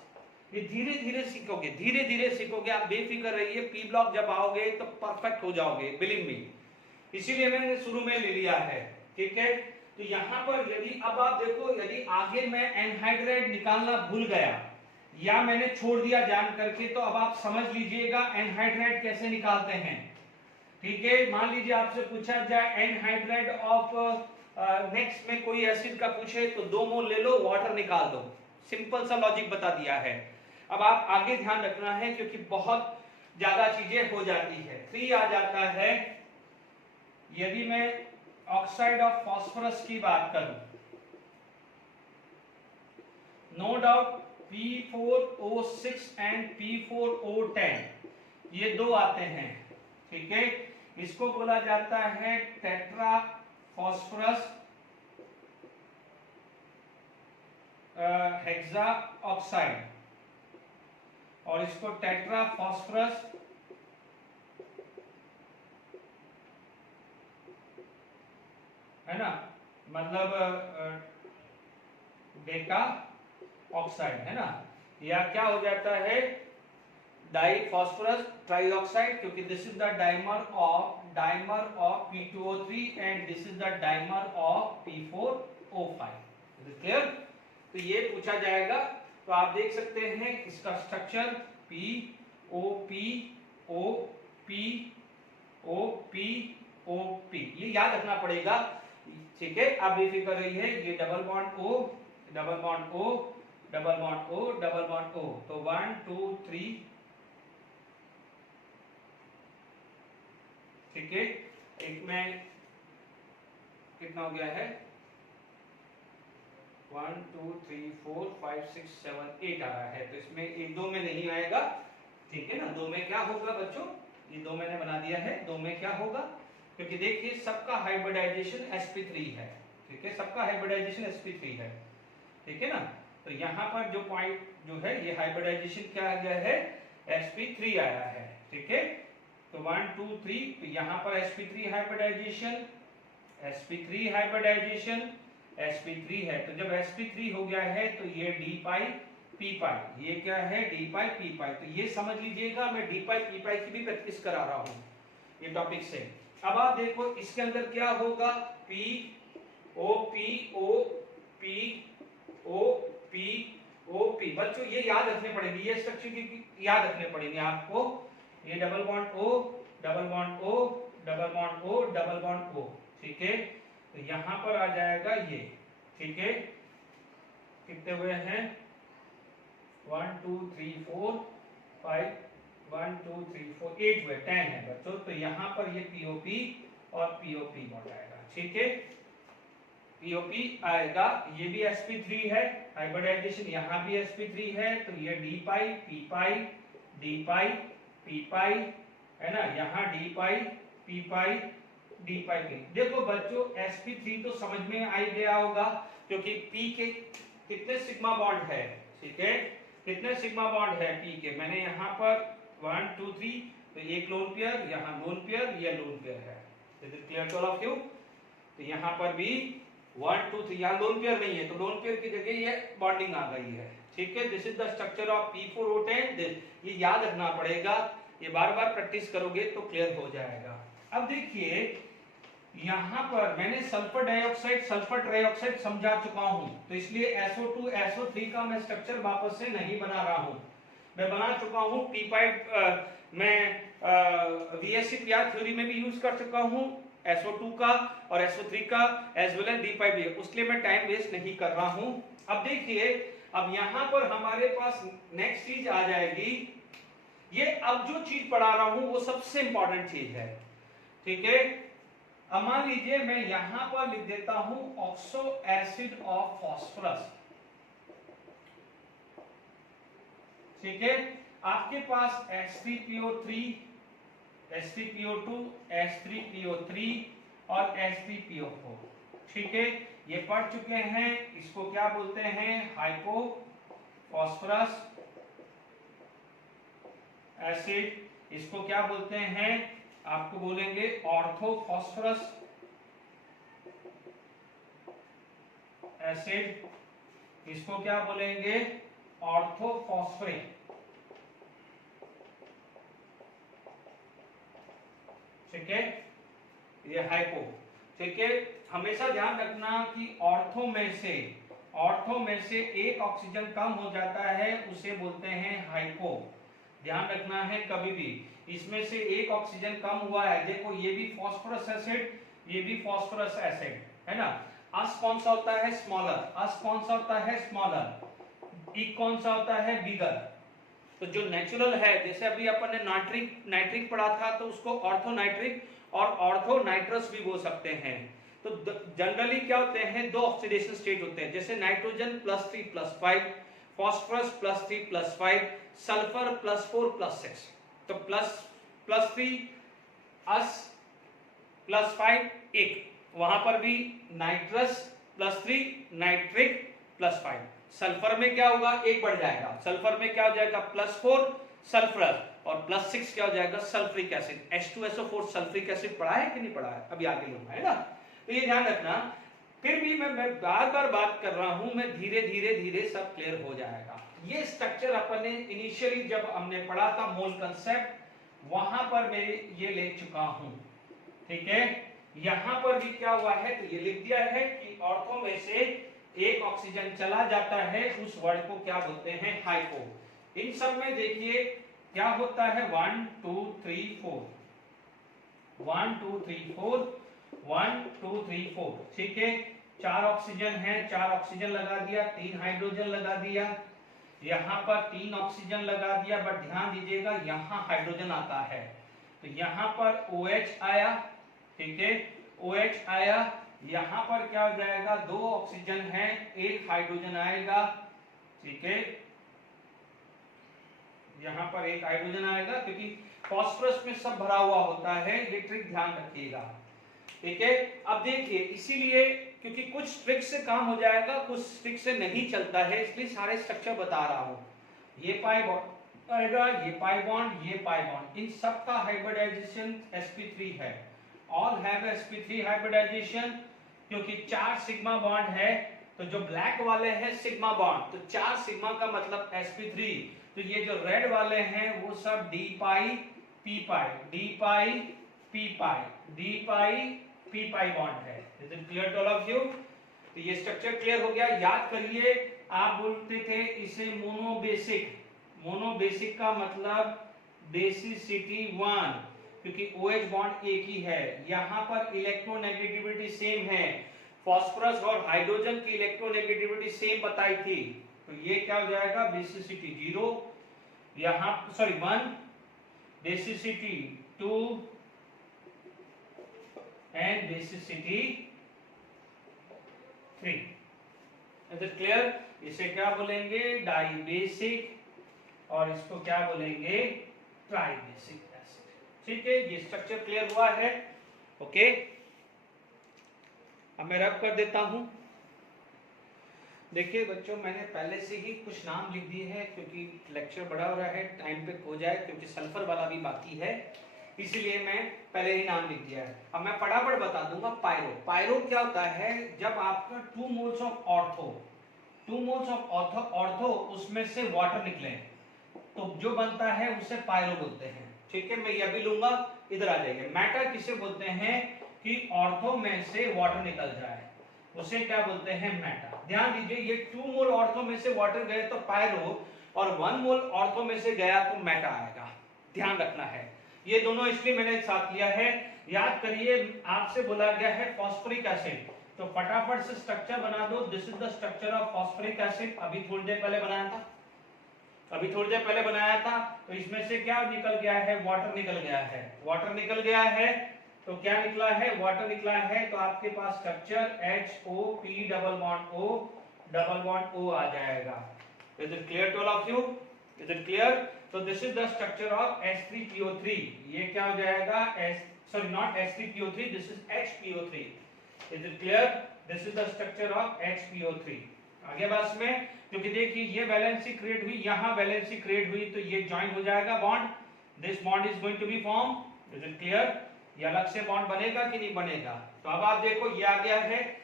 ये धीरे धीरे सीखोगे, आप बेफिक्र रहिए, पी ब्लॉक जब आओगे तो परफेक्ट हो जाओगे, बिलीव मी। इसीलिए मैंने शुरू में ले लिया है, ठीक है। तो यहाँ पर यदि अब आप देखो, यदि आगे मैं एनहाइड्राइड निकालना भूल गया या मैंने छोड़ दिया जान करके, तो अब आप समझ लीजिएगा एनहाइड्राइड कैसे निकालते हैं, ठीक है। मान लीजिए आपसे पूछा जाए एनहाइड्राइड ऑफ नेक्स्ट में कोई एसिड का पूछे तो 2 मोल ले लो, वाटर निकाल दो, सिंपल सा लॉजिक बता दिया है। अब आप आगे ध्यान रखना है क्योंकि बहुत ज्यादा चीजें हो जाती है। 3 आ जाता है, यदि मैं ऑक्साइड ऑफ फास्फोरस की बात करूं, no doubt P4O6 and P4O10 ये 2 आते हैं, ठीक है। इसको बोला जाता है टेट्रा फॉस्फोरस हेक्सा ऑक्साइड, और इसको टेट्रा फॉस्फोरस है ना, मतलब डेका ऑक्साइड है ना, या क्या हो जाता है डाई फॉस्फोरस ट्राइऑक्साइड, क्योंकि this is the dimer of P2O3 and this is the dimer of P4O5। Clear? तो ये पूछा जाएगा, तो आप देख सकते हैं इसका स्ट्रक्चर POP, ये याद रखना पड़ेगा, ठीक है। आप बेफिक्र रहिए, ये double bond O, double bond O, double bond O, double bond O, तो 1 2 3, ठीक है। एक में कितना हो गया है? 1 2 3 4 5 6 7 8 आ रहा है, तो इसमें 1 2 में नहीं आएगा, ठीक है ना। 2 में क्या होगा बच्चों? ये 2 मैंने बना दिया है, 2 में क्या होगा? क्योंकि देखिए सबका हाइब्रिडाइजेशन sp3 है, ठीक है, सबका हाइब्रिडाइजेशन sp3 है, ठीक है ना। तो यहाँ पर जो पॉइंट जो है ये हाइब्रिडाइजेशन क्या आ गया है? sp3 आया है, ठीक है। तो 1 2 3, तो यहाँ पर sp3 hybridisation, sp3 hybridisation, sp3 है, तो जब sp3 हो गया है तो ये d पाई p पाई, ये क्या है? d पाई p पाई। तो ये समझ लीजिएगा, मैं d पाई p पाई की भी प्रैक्टिस करा रहा हूँ ये टॉपिक से। अब आप देखो इसके अंदर क्या होगा? p o p o p o p o p। बच्चों ये याद रखने पड़ेंगे, ये स्ट्रक्चर की याद रखने पड़ेंगे आपको। ये double bond O, double bond O, double bond O, double bond O, ठीक है। तो यहाँ पर आ जाएगा ये, ठीक है। कितने हुए हैं? 1 2 3 4 5 1 2 3 4 8 हुए, 10 है बच्चों। तो यहाँ पर ये पीओपी और पीओपी बॉन्ड आएगा, ठीक है। पीओपी आएगा, ये भी sp3 है, हाइब्रिडाइजेशन यहाँ भी sp3 है, तो ये D pi p pi D pi p पाई है ना, यहाँ D pi p pi D pi P. देखो बच्चों sp3 तो समझ में आ ही गया होगा, क्योंकि p के कितने सिग्मा बॉन्ड है, ठीक है, कितने सिग्मा बॉन्ड है p के, मैंने यहाँ पर 1 2 3, तो एक लोन पेयर, यहाँ लोन पेयर, ये लोन पेयर है। Is it clear to all of you? तो यहाँ पर भी 1 2 3, यहाँ लोन पेयर नहीं है, तो लोन पेयर की जगह ये बॉन्डिंग आ गई है, ठीक है। This is the structure of P4O10। ये याद रखना पड़ेगा, ये बार बार प्रैक्टिस करोगे तो क्लियर हो जाएगा। अब देखिए यहाँ पर मैंने सल्फर डाइऑक्साइड समझा चुका हूं, तो इसलिए SO2 SO3 का मैं स्ट्रक्चर वापस से नहीं बना रहा हूं, मैं बना चुका हूं। P5 मैं VSCPR थ्योरी में भी यूज कर चुका हूं, SO2 का और SO3 का एज वेल एज D5 भी, उसलिए मैं टाइम वेस्ट नहीं कर रहा हूं। अब देखिए, अब यहाँ पर हमारे पास नेक्स्ट चीज आ जाएगी, ये अब जो चीज पढ़ा रहा हूं वो सबसे इंपॉर्टेंट चीज है, ठीक है। अब मान लीजिए मैं यहां पर लिख देता हूं ऑक्सो एसिड ऑफ फॉस्फोरस, ठीक है। आपके पास H3PO3 H3PO2 H3PO3 और H3PO4, ठीक है, ये पढ़ चुके हैं। इसको क्या बोलते हैं? Hypo phosphorous acid. इसको क्या बोलते हैं? आपको बोलेंगे ऑर्थो फॉस्फोरस एसिड। इसको क्या बोलेंगे? ऑर्थो फॉस्फरिक, ठीक है, ये हाइपो, ठीक है। हमेशा ध्यान रखना कि ऑर्थो में से एक ऑक्सीजन कम हो जाता है, उसे बोलते हैं हाइपो। ध्यान रखना है कभी भी, इसमें से एक ऑक्सीजन कम हुआ है, देखो ये भी फास्फोरस एसिड, ये भी फास्फोरस एसिड है ना। अस कौन सा होता है? स्मॉलर। अस कौन सा होता है? स्मॉलर। ई कौन सा होता है? बिगर। तो जो नेचुरल है, जैसे अभी अपन ने नाइट्रिक पढ़ा था, तो उसको ऑर्थोनाइट्रिक और ऑर्थोनाइट्रस भी बोल सकते हैं। तो जनरली क्या होते हैं? दो ऑक्सीडेशन स्टेट होते हैं, जैसे नाइट्रोजन +3+5, फास्फोरस +3+5, सल्फर +4+6। तो +3 अस +5 एक, वहां पर भी नाइट्रस +3 नाइट्रिक +5। सल्फर में क्या होगा? एक बढ़ जाएगा, सल्फर में क्या हो जाएगा? +4 सल्फरस, और +6 क्या हो जाएगा? Sulphuric acid. H2SO4 sulphuric acid पढ़ा है कि नहीं पढ़ा है? अभी आगे लूंगा, है ना। तो ये ध्यान रखना। फिर भी मैं बार बार बात कर रहा हूं, मैं धीरे धीरे सब क्लियर हो जाएगा। ये स्ट्रक्चर अपन ने इनिशियली जब हमने पढ़ा था मोल कंसेप्ट, वहां पर मैं ये ले चुका हूं, ठीक है। यहां पर भी क्या हुआ है? तो ये लिख दिया है कि ऑर्थो में से एक ऑक्सीजन चला जाता है, उस वर्ड को क्या बोलते हैं? हाइपो। इन सब में देखिए क्या होता है? 1 2 3 4, 1 2 3 4, 1 2 3 4, ठीक है। 4 ऑक्सीजन है, 4 ऑक्सीजन लगा दिया, 3 हाइड्रोजन लगा दिया, यहाँ पर 3 ऑक्सीजन लगा दिया, बट ध्यान दीजिएगा यहाँ हाइड्रोजन आता है, तो यहाँ पर OH आया, ठीक है, OH आया। यहाँ पर क्या हो जाएगा? 2 ऑक्सीजन है, 1 हाइड्रोजन आएगा, ठीक है, यहाँ पर 1 हाइड्रोजन आएगा, क्योंकि फास्फोरस में सब भरा हुआ होता है, ये ट्रिक ध्यान रखिएगा, ठीक है। अब देखिए, इसीलिए क्योंकि कुछ ट्रिक से काम हो जाएगा, कुछ ट्रिक से नहीं चलता है, इसलिए सारे स्ट्रक्चर बता रहा हूं। ये पाई बॉन्ड आएगा, ये पाई बॉन्ड, ये पाई बॉन्ड, इन सब का हाइब्रिडाइजेशन sp3 है। ऑल हैव sp3 हाइब्रिडाइजेशन, क्योंकि 4 सिग्मा बॉन्ड है, तो जो ब्लैक वाले हैं सिग्मा बॉन्ड, तो 4 सिग्मा का मतलब sp3। तो ये जो रेड वाले हैं वो सब d pi p pi, d pi p pi, d pi p pi bond है। Is it clear to all of you? तो ये स्ट्रक्चर क्लियर हो गया। याद करिए, आप बोलते थे इसे मोनोबेसिक। मोनोबेसिक का मतलब बेसिसिटी 1, क्योंकि OH बॉन्ड एक ही है। यहाँ पर इलेक्ट्रोनेगेटिविटी सेम है, फास्फोरस और हाइड्रोजन की इलेक्ट्रोनेगेटिविटी सेम बताई थी, तो ये क्या हो जाएगा? बेसिसिटी 0, यहाँ 1, basicity 2 and basicity 3। Is it clear? इसे क्या बोलेंगे? डाई बेसिक, और इसको क्या बोलेंगे? Try basic acid. ठीक है, ये स्ट्रक्चर क्लियर हुआ है? ओके, अब मैं रब कर देता हूं। देखिए बच्चों, मैंने पहले से ही कुछ नाम लिख दिए हैं क्योंकि लेक्चर बड़ा हो रहा है, टाइम पे हो जाए, क्योंकि सल्फर वाला भी बाकी है, इसलिए मैं पहले ही नाम लिख दिया है। अब मैं फटाफट बता दूंगा। पायरो, पायरो क्या होता है? जब आपका 2 moles of ortho, 2 moles of ortho उसमें से वाटर निकले तो जो बनता है उसे पायरो बोलते हैं। ठीक है, मैं यह भी लूंगा, इधर आ जाइए। मैटर किसे बोलते हैं? कि ऑर्थो में से वाटर निकल जाए, उसे क्या बोलते हैं? मैटर। ध्यान दीजिए, ये 2 मोल ऑर्थो में से वाटर गए तो पायरो, और 1 मोल ऑर्थो में से गया तो मैटर आएगा। ध्यान रखना है, ये दोनों इसलिए मैंने एक साथ लिया है। याद करिए, आपसे बोला गया है फॉस्फोरिक एसिड, तो फटाफट से स्ट्रक्चर बना दो। This is the structure of phosphoric acid. अभी थोड़ी देर पहले बनाया था, तो इसमें से क्या निकल गया है? वाटर निकल गया है। वाटर निकल गया है तो क्या निकला है? वाटर निकला है। तो आपके पास structure HOP double bond O आ जाएगा। Is it clear to all of you? Is it clear? तो this is the structure of H3PO3। ये क्या हो जाएगा? Not H3PO3, this is HPO3। Is it clear? This is the structure of HPO3। आगे बस में, क्योंकि देखिए ये वैलेंसी क्रिएट हुई, यहाँ वैलेंसी क्रिएट हुई, तो ये ज्वाइन हो जाएगा bond. This bond is going to be form. Is it clear? ये अलग से बॉन्ड बनेगा कि नहीं बनेगा? तो अब आप देखो, ये आ गया है।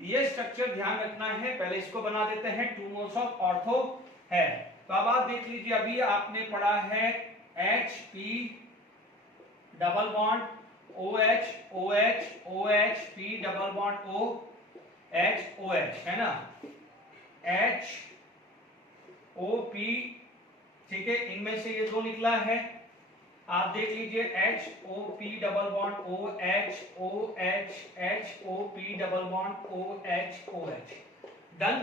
ये स्ट्रक्चर ध्यान रखना है, पहले इसको बना देते हैं। 2 मोल्स ऑफ ऑर्थो है, तो अब आप देख लीजिए, अभी आपने पढ़ा है HP double bond OH OH OH P double bond O H OH, है ना? HOP, ठीक है, इनमें से ये दो निकला है। आप देख लीजिए, HOP double bond OH OH HOP double bond OH OH। Done.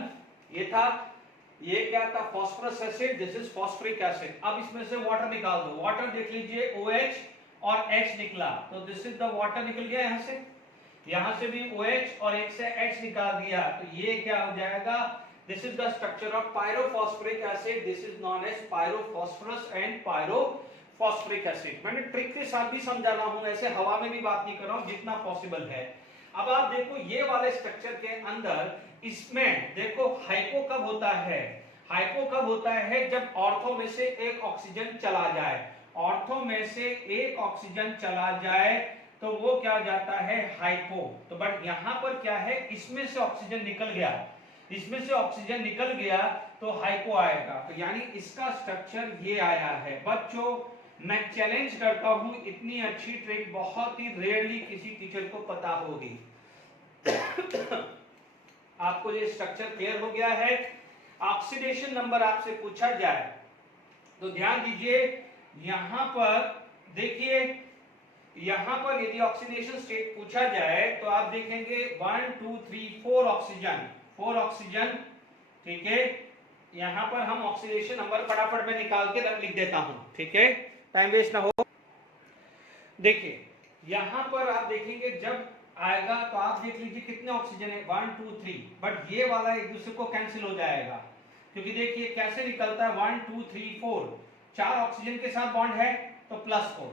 ये था, ये क्या था? Phosphorous acid. This is phosphoric acid. अब इसमें से वाटर निकाल दो। वाटर देख लीजिए, OH और H निकला, तो दिस इज द वाटर निकल गया। यहां से भी OH और एक से H निकाल दिया, तो ये क्या हो जाएगा? This is the structure of pyrophosphoric acid. This is known as pyrophosphorous and pyrophosphoric acid. मैंने ट्रिक के साथ भी समझा रहा हूं, ऐसे हवा में भी बात नहीं कर रहा हूं, जितना पॉसिबल है। अब आप देखो, ये वाले स्ट्रक्चर के अंदर, इसमें देखो हाइपो कब होता है? हाइपो कब होता है? जब ऑर्थो में से एक ऑक्सीजन चला जाए। ऑर्थो में से एक ऑक्सीजन चला जाए तो वो क्या जाता है? हाइपो। तो बट यहां पर क्या है? इसमें से ऑक्सीजन निकल गया, इसमें से ऑक्सीजन निकल गया तो हाइपो आएगा। तो यानी इसका स्ट्रक्चर ये आया है। बच्चों, मैं चैलेंज करता हूं, इतनी अच्छी ट्रिक बहुत ही रेयरली किसी टीचर को पता होगी। आपको ये स्ट्रक्चर क्लियर हो गया है? ऑक्सीडेशन नंबर आपसे पूछा जाए तो ध्यान दीजिए, यहां पर देखिए, यहां पर यदि ऑक्सीडेशन स्टेट पूछा जाए तो आप देखेंगे 1 2 3 4 ऑक्सीजन, 4 ऑक्सीजन। ठीक है, यहां पर हम ऑक्सीडेशन नंबर फटाफट में निकाल के लिख देता हूं। ठीक है, टाइम वेस्ट ना हो। देखिए यहां पर आप देखेंगे, जब आएगा तो आप देख लीजिए कितने ऑक्सीजन है? 1 2 3, बट ये वाला एक दूसरे को कैंसिल हो जाएगा, क्योंकि देखिए कैसे निकलता है? 1 2 3 4, 4 ऑक्सीजन के साथ बॉन्ड है तो +4।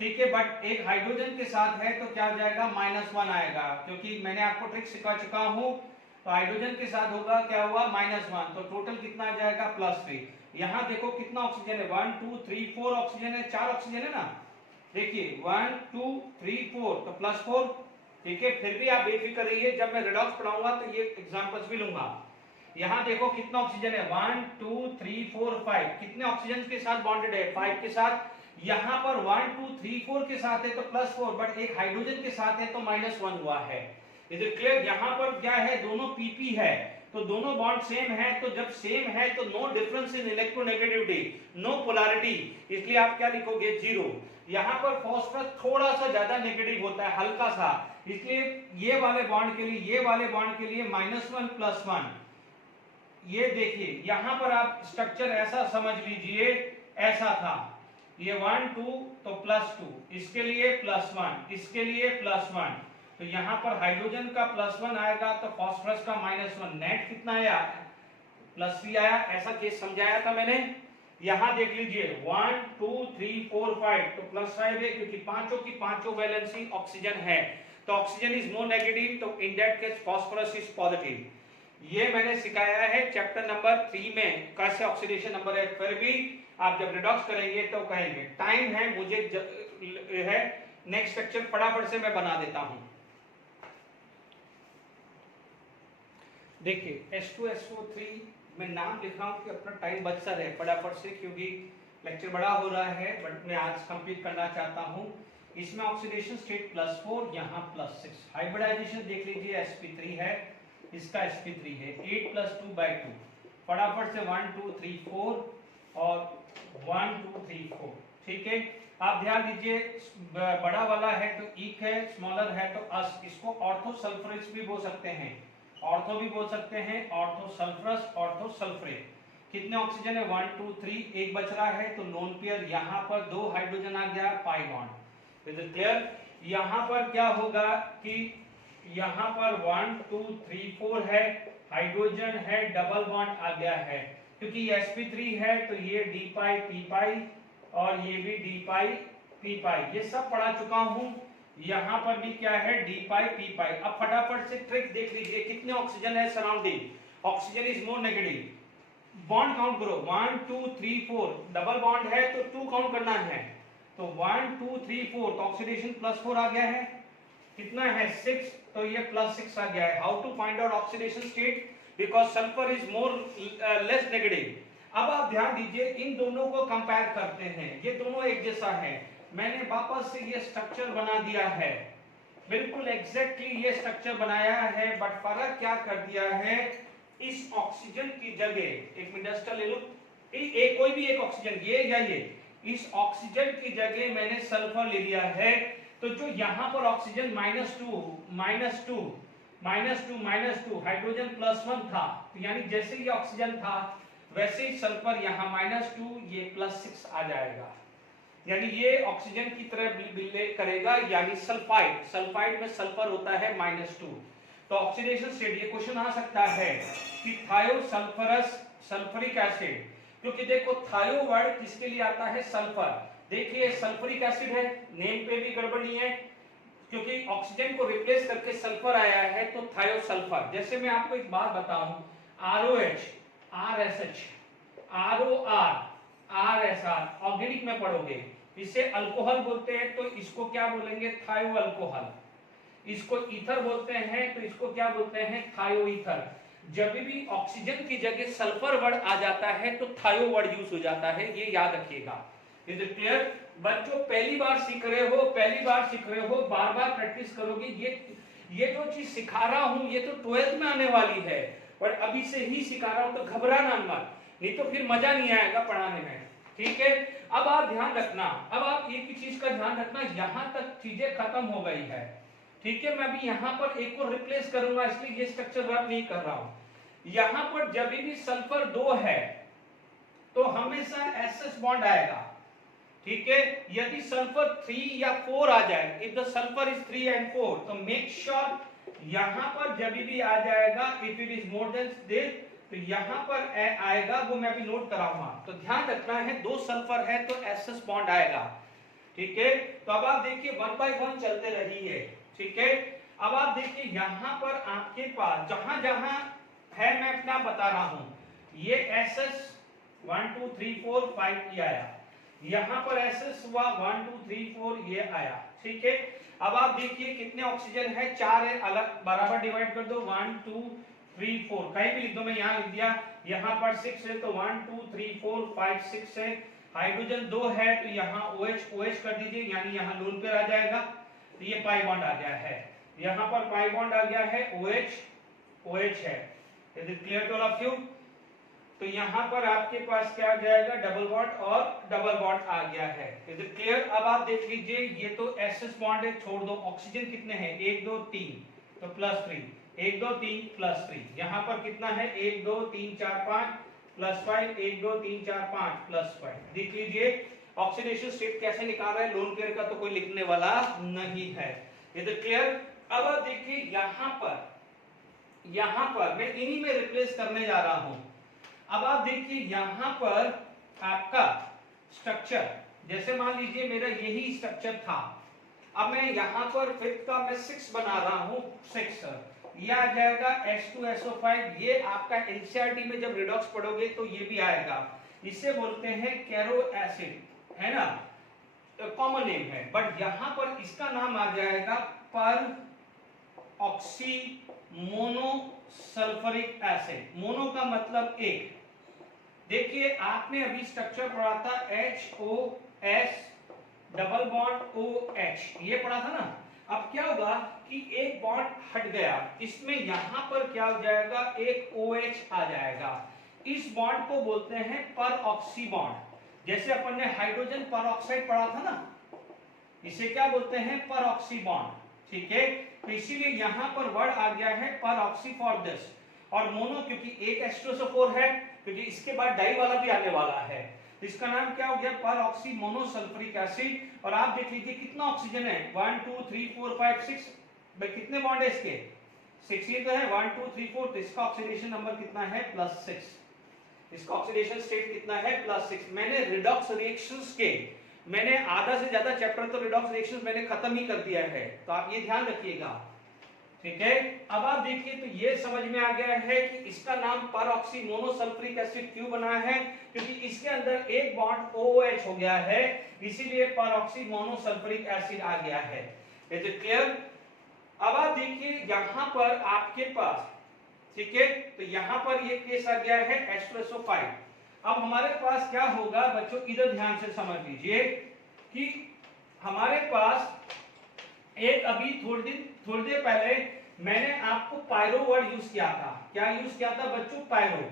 ठीक है, बट एक हाइड्रोजन के साथ है तो क्या हो जाएगा? -1 आएगा, क्योंकि मैंने आपको ट्रिक सिखा चुका हूं। तो हाइड्रोजन के साथ होगा, क्या हुआ? -1, तो टोटल कितना आ जाएगा? +3। यहां देखो कितना ऑक्सीजन है? 1 2 3 4 ऑक्सीजन है, 4 ऑक्सीजन है ना? देखिए 1 2 3 4, तो +4। ठीक है, फिर भी आप बेफिक्र रहिए, जब मैं रेडॉक्स पढ़ाऊंगा तो ये एग्जांपल्स भी लूंगा। यहां देखो कितना ऑक्सीजन है? 1 2 3 4 5, कितने ऑक्सीजन के साथ बॉन्डेड है? 5 के साथ। यहां पर 1 2 3 4 के साथ है तो +4, बट एक हाइड्रोजन के साथ है तो -1 हुआ है। Is it clear? यहां पर क्या है? दोनों PP है, तो दोनों बॉन्ड सेम है, तो जब सेम है तो no difference in electronegativity, no polarity, इसलिए आप क्या लिखोगे? 0। यहां पर फास्फोरस थोड़ा सा ज्यादा नेगेटिव होता है, हल्का सा, इसलिए ये वाले बॉन्ड के लिए, ये वाले बॉन्ड के लिए -1 +1। ये देखिए यहां पर आप स्ट्रक्चर ऐसा समझ लीजिए, ऐसा था, ये 1 2 तो +2, इसके लिए +1, इसके लिए +1, तो यहाँ पर हाइड्रोजन का +1 आएगा तो फास्फोरस का -1, नेट कितना आया? +3 आया। ऐसा केस समझाया था मैंने। यहाँ देख लीजिए 1 2 3 4 5 तो +5 है, क्योंकि पांचों की पांचों वैलेंसी ऑक्सीजन है, तो ऑक्सीजन इज मोर नेगेटिव, तो in that case phosphorus is positive. ये मैंने सिखाया है चैप्टर नंबर 3 में, कैसे ऑक्सीडेशन नंबर है। फिर भी आप जब रिडॉक्स करेंगे तो कहेंगे। टाइम है, मुझे है नेक्स्ट लेक्चर फटाफट से मैं बना देता हूं। देखिए H2SO3 मैं नाम लिख रहा हूं कि अपना टाइम बचता रहे फटाफट से, क्योंकि लेक्चर बड़ा हो रहा है, बट मैं आज कंप्लीट करना चाहता हूं। इसमें ऑक्सीडेशन स्टेट +4, यहाँ +6। हाइब्रिडाइजेशन देख लीजिए sp3 है, इसका sp3 है, 8 + 2/2। फटाफट से 1 2 3 4 और 1 2 3 4। ठीक है, आप ध्यान दीजिए, बड़ा वाला है तो इक है, स्मॉलर है तो अस। इसको ऑर्थो सल्फ्यूरिक भी बोल सकते हैं, ऑर्थो भी बोल सकते हैं, ऑर्थो सल्फ्रस, ऑर्थो सल्फ्रेट। कितने ऑक्सीजन है? 1 2 3, एक बच रहा है तो लोन पेयर, यहाँ पर 2 हाइड्रोजन आ गया, पाई बॉन्ड। Is it clear? यहाँ पर क्या होगा कि यहाँ पर 1 2 3 4 है, हाइड्रोजन है, डबल बॉन्ड आ गया है, क्योंकि sp3 है तो ये d पाई p पाई और ये भी d पाई p पाई, ये सब पढ़ा चुका हूं। यहाँ पर भी क्या है? d पाई p पाई। अब फटाफट से ट्रिक देख लीजिए, कितने ऑक्सीजन है surrounding? Oxygen is more negative. Bond count करो, 1 2 3 4, डबल बॉन्ड है तो 2 काउंट करना है, तो 1 2 3 4, तो ऑक्सीडेशन +4 आ गया है। कितना है? 6, तो ये +6 आ गया है। How to find out oxidation state? Because sulphur is more less negative. अब आप ध्यान दीजिए, इन दोनों को कंपेयर करते हैं, ये दोनों एक जैसा है। मैंने वापस से ये स्ट्रक्चर बना दिया है, बिल्कुल एग्जैक्टली ये स्ट्रक्चर बनाया है, बट फर्क क्या कर दिया है? इस ऑक्सीजन की जगह, एक मिनट ले लो, कोई भी एक ऑक्सीजन, ये या ये, इस ऑक्सीजन की जगह मैंने सल्फर ले लिया है। तो जो यहाँ पर ऑक्सीजन -2 हाइड्रोजन +1 था, तो यानी जैसे ही ऑक्सीजन था वैसे ही सल्फर यहाँ -2, ये +6 आ जाएगा, यानी ये ऑक्सीजन की तरह बिल्ले करेगा, यानी सल्फाइड। सल्फाइड में सल्फर होता है -2। तो ऑक्सीडेशन स्टेट, ये क्वेश्चन आ सकता है कि थायोसल्फरस सल्फ्यूरिक एसिड, क्योंकि देखो थायो वर्ड किसके लिए आता है? सल्फर। देखिए सल्फ्यूरिक एसिड है, नेम पे भी गड़बड़ नहीं है, क्योंकि ऑक्सीजन को रिप्लेस करके सल्फर आया है, तो थायोसल्फर। जैसे मैं आपको एक बात बताऊं, ROH, RSH, ROR, RSR, organic में पढ़ोगे, इसे अल्कोहल बोलते हैं, तो इसको क्या बोलेंगे? थायो अल्कोहल। इसको ईथर बोलते हैं, तो इसको क्या बोलते हैं? थायो ईथर। जब भी ऑक्सीजन की जगह सल्फर वर्ड आ जाता है तो थायो वर्ड यूज हो जाता है, ये याद रखिएगा। Is it clear? बच्चों पहली बार सीख रहे हो, बार बार प्रैक्टिस करोगे। ये जो चीज सिखा रहा हूं ये तो 12th में आने वाली है, पर अभी से ही सिखा रहा हूं, तो घबराना मत, नहीं तो फिर मजा नहीं आएगा पढ़ाने में। ठीक है, अब आप ध्यान रखना, अब आप एक चीज का ध्यान रखना, यहां तक चीजें खत्म हो गई है। ठीक है, मैं अभी यहाँ पर एक को रिप्लेस करूंगा, इसलिए ये स्ट्रक्चर वर्क नहीं कर रहा हूं। यहाँ पर जब भी सल्फर 2 है तो हमेशा SS बॉन्ड आएगा। ठीक है, यदि सल्फर 3 या 4 आ जाए, if the sulphur is 3 and 4, तो मेक श्योर यहाँ पर जब भी आ जाएगा, if it is more than this, तो यहाँ पर आएगा, वो मैं अभी नोट कराऊंगा। तो ध्यान रखना है, 2 सल्फर है तो SS बॉन्ड आएगा। ठीक है, तो अब आप देखिए 1 by 1 चलते रहिए। ठीक है, अब आप देखिए यहाँ पर आपके पास जहां जहां है, मैं अपना बता रहा हूं, ये SS 1 2 3 4 5 ये आया, यहाँ पर SS हुआ 1 2 3 4 ये आया। ठीक है, अब आप देखिए कितने ऑक्सीजन है? 4 है, अलग बराबर डिवाइड कर दो, 1 2 3 4, कहीं भी लिख दो, मैं यहाँ लिख दिया। यहाँ पर 6 है तो 1 2 3 4 5 6 है। हाइड्रोजन 2 है तो यहाँ OH कर दीजिए, यानी यहाँ लोन पेयर आ जाएगा, तो ये पाई बॉन्ड आ गया है, यहाँ पर पाई बॉन्ड आ गया है, OH है। Is it clear to all of you? तो यहाँ पर आपके पास क्या आ जाएगा? डबल बॉन्ड और डबल बॉन्ड आ गया है। Is it clear? अब आप देख लीजिए, ये तो SS बॉन्ड है, छोड़ दो। ऑक्सीजन कितने हैं? 1 2 3, तो +3, 1 2 3 +3। यहाँ पर कितना है? 1 2 3 4 5 +5, 1 2 3 4 5 +5। देख लीजिए, ऑक्सीडेशन स्टेट कैसे निकाल रहा है लोन पेयर का, तो कोई लिखने वाला नहीं है। ये तो क्लियर। अब आप देखिए यहां पर मैं इन्हीं में रिप्लेस करने जा रहा हूं। अब आप देखिए यहां पर आपका स्ट्रक्चर, जैसे मान लीजिए मेरा यही स्ट्रक्चर था, अब मैं यहां पर फिफ्थ का मैं 6 बना रहा हूं, 6 ये आ जाएगा H2SO5। ये आपका एनसीईआरटी में जब रिडॉक्स पढ़ोगे तो ये भी आएगा। इसे बोलते हैं कैरो एसिड, है ना, कॉमन नेम है, बट यहां पर इसका नाम आ जाएगा पर ऑक्सी मोनोसल्फरिक एसिड। मोनो का मतलब एक। देखिए आपने अभी स्ट्रक्चर पढ़ा था HOS डबल बॉन्ड OH, ये पढ़ा था ना। अब क्या होगा कि एक बॉन्ड हट गया, इसमें यहां पर क्या हो जाएगा, एक OH आ जाएगा। इस बॉन्ड को बोलते हैं पर ऑक्सी बॉन्ड। जैसे अपन ने हाइड्रोजन पर ऑक्साइड पढ़ा था ना, इसे क्या बोलते हैं, पर ऑक्सी बॉन्ड। ठीक है, तो इसीलिए यहां पर वर्ड आ गया है पर ऑक्सी फॉर दिस। और मोनो क्योंकि एक H2SO4 है, क्योंकि इसके बाद डाई वाला भी आने वाला है, तो इसका नाम क्या हो गया, पर ऑक्सी मोनोसल्फरिक एसिड। और आप देख लीजिए कितना ऑक्सीजन है, 1 2 3 4 5 6, भाई कितने बॉन्ड है इसके, 6 ही तो है, 1 2 3 4, तो इसका ऑक्सीडेशन नंबर कितना है, +6। इसका ऑक्सीडेशन स्टेट कितना है, +6। मैंने रिडॉक्स रिएक्शंस के मैंने आधा से ज्यादा चैप्टर तो रिडॉक्स रिएक्शंस मैंने खत्म ही कर दिया है, तो आप ये ध्यान रखिएगा। ठीक है, अब आप देखिए तो ये समझ में आ गया है कि इसका नाम पर ऑक्सी मोनोसल्फरिक एसिड क्यों बना है, क्योंकि इसके अंदर एक बॉन्ड OH हो गया है, इसीलिए पर ऑक्सी मोनोसल्फरिक एसिड आ गया है। Is it clear. अब आप देखिए यहां पर आपके पास, ठीक है, तो यहां पर ये केस आ गया है H2SO5। अब हमारे पास क्या होगा बच्चों, इधर ध्यान से समझ लीजिए कि हमारे पास एक अभी थोड़ी देर पहले मैंने आपको पायरो वर्ड यूज किया था। क्या यूज किया था बच्चों, पायरो।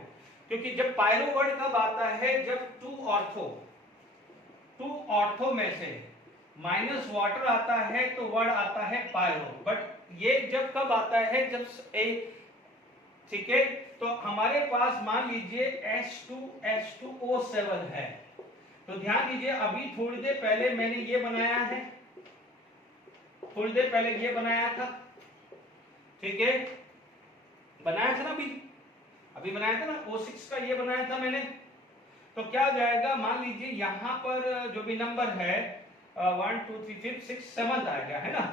क्योंकि जब पायरो वर्ड कब आता है, जब टू ऑर्थो में से माइनस वाटर आता है तो वर्ड आता है पायरो। बट ये जब कब आता है, जब ठीक है, तो हमारे पास मान लीजिए H2H2O7 है, तो ध्यान दीजिए अभी थोड़ी देर पहले मैंने ये बनाया है, थोड़ी देर पहले ये बनाया था, ठीक है, बनाया था ना, अभी बनाया था ना, O6 का ये बनाया था मैंने। तो क्या हो जाएगा, मान लीजिए यहां पर जो भी नंबर है 1 2 3 5 6 7 आ गया है ना,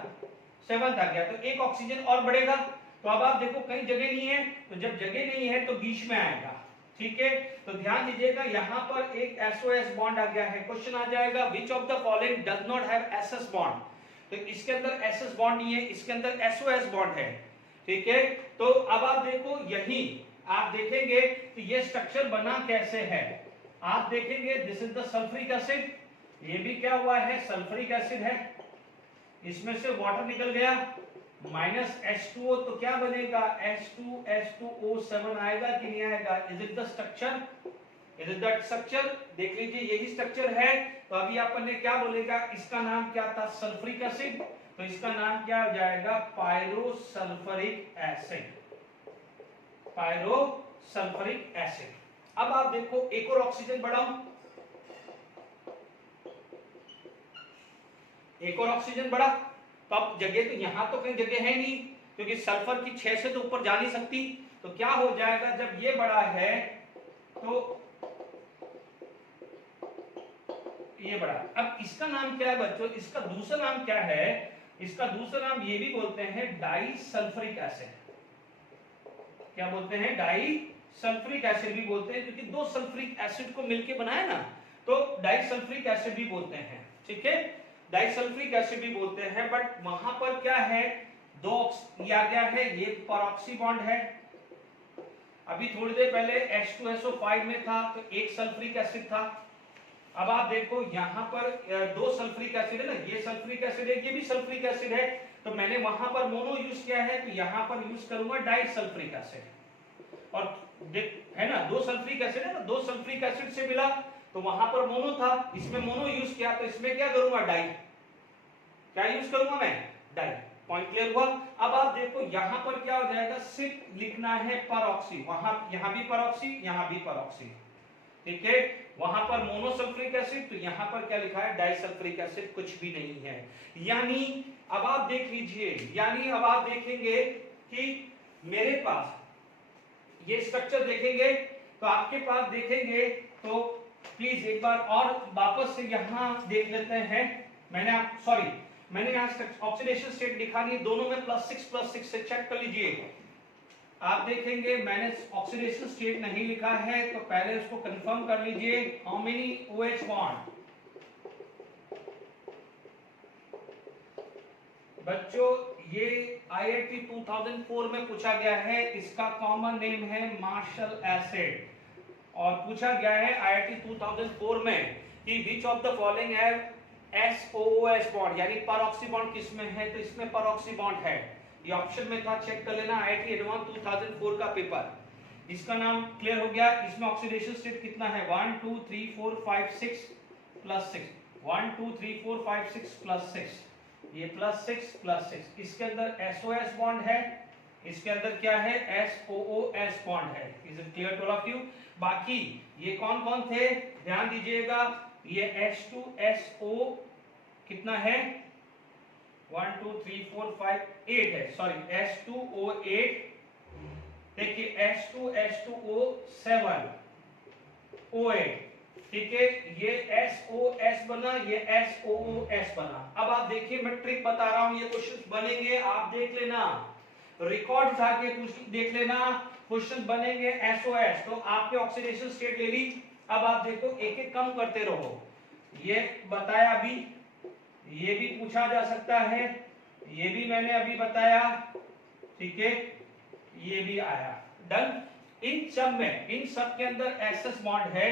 7 आ गया, तो एक ऑक्सीजन और बढ़ेगा। तो अब आप देखो कहीं जगह नहीं है, तो जब जगह नहीं है तो बीच में आएगा। ठीक है, तो ध्यान दीजिएगा यहां पर एक SOS बॉन्ड आ गया है। क्वेश्चन आ जाएगा विच of the following does not have SS bond. तो इसके अंदर SS बॉन्ड नहीं है, इसके अंदर SOS बॉन्ड है। ठीक है, तो अब आप देखो यही आप देखेंगे तो ये स्ट्रक्चर बना कैसे है, आप देखेंगे this is the sulphuric acid, ये भी क्या हुआ है, सल्फ्यूरिक एसिड है, इसमें से वाटर निकल गया, माइनस H2O, तो क्या बनेगा, H2H2O7 आएगा कि नहीं आएगा। Is it the structure, is it that structure, देख लीजिए यही स्ट्रक्चर है। तो अभी अपन ने क्या बोलेगा, इसका नाम क्या था, सल्फ्यूरिक एसिड, तो इसका नाम क्या हो जाएगा, पायरोसल्फ्यूरिक एसिड, पायरोसल्फ्यूरिक एसिड। अब आप देखो एक और ऑक्सीजन बढ़ाऊं, एक और ऑक्सीजन बढ़ा, तो अब जगह तो यहां तो कहीं जगह है नहीं, क्योंकि सल्फर की 6 से तो ऊपर जा नहीं सकती। तो क्या हो जाएगा, जब ये बड़ा है तो ये बड़ा। अब इसका नाम क्या है बच्चों, इसका दूसरा नाम क्या है, इसका दूसरा नाम ये भी बोलते हैं डाई सल्फ्यूरिक एसिड। क्या बोलते हैं, डाई सल्फ्यूरिक एसिड भी बोलते हैं, क्योंकि दो सल्फ्यूरिक एसिड को मिलके बनाया ना, तो डाई सल्फ्यूरिक एसिड भी बोलते हैं। ठीक है, डाइसल्फ्यूरिक एसिड भी बोलते हैं, बट वहां पर क्या है, दो ये आ गया है, ये परऑक्सी बॉन्ड है। अभी थोड़ी देर पहले H2SO5 में था तो एक सल्फ्यूरिक एसिड था। अब आप देखो यहां पर दो सल्फ्यूरिक एसिड है ना, ये सल्फ्यूरिक एसिड है, ये भी सल्फ्यूरिक एसिड है, तो मैंने वहां पर मोनो यूज किया है, तो यहां पर यूज करूंगा डाइसल्फ्यूरिक एसिड। और है ना, दो सल्फ्यूरिक एसिड है ना, दो सल्फ्यूरिक एसिड से मिला तो वहां पर मोनो था, इसमें मोनो यूज किया, तो इसमें क्या करूंगा, डाई। क्या यूज करूंगा मैं, डाई। पॉइंट क्लियर हुआ। अब आप देखो यहां पर क्या हो जाएगा, सिर्फ लिखना है परऑक्सी, वहां यहां भी परऑक्सी, यहां भी परऑक्सी। ठीक है, वहां पर मोनोसल्फ्यूरिक एसिड, तो यहां पर क्या लिखा है डाइसल्फ्यूरिक एसिड, कुछ भी नहीं है। यानी अब आप देख लीजिए, यानी अब आप देखेंगे कि मेरे पास ये स्ट्रक्चर देखेंगे तो आपके पास देखेंगे तो प्लीज एक बार और वापस से यहां देख लेते हैं। मैंने यहाँ ऑक्सीडेशन स्टेट लिखा नहीं, दोनों में +6 से चेक कर लीजिए। आप देखेंगे मैंने ऑक्सीडेशन स्टेट नहीं लिखा है, तो पहले उसको कंफर्म कर लीजिए। How many OH bond? बच्चों ये IIT 2004 में पूछा गया है, इसका कॉमन नेम है मार्शल एसिड, और पूछा गया है IIT 2004 में कि which of the following have SOOS bond, यानी परऑक्सी बॉन्ड किसमें है, तो इसमें परऑक्सी बॉन्ड है। ये ऑप्शन में था, चेक कर लेना, IIT एडवांस 2004 का पेपर। इसका नाम क्लियर हो गया। इसमें ऑक्सीडेशन स्टेट कितना है 1 2 3 4 5 6 +6, 1 2 3 4 5 6 +6, ये +6 +6। इसके अंदर SOS बॉन्ड है, इसके अंदर क्या है SOOS बॉन्ड है। Is it clear to all of you? बाकी ये कौन कौन थे ध्यान दीजिएगा, ये H2SO कितना है 1 2 3 4 5 8 है, सॉरी H2O8, देखिए H2H2O7 O8, ठीक है, ये SOS बना, ये SOOS बना। अब आप देखिए मैं ट्रिक बता रहा हूं, ये क्वेश्चन बनेंगे, आप देख लेना, रिकॉर्ड उठा के देख लेना, क्वेश्चन बनेंगे SOS, तो आपके ऑक्सीडेशन स्टेट ले ली। अब आप देखो एक एक कम करते रहो, ये बताया अभी, ये भी पूछा जा सकता है, ये भी मैंने अभी बताया, ठीक है, ये भी आया, डन। इन सब के अंदर SS बॉन्ड है,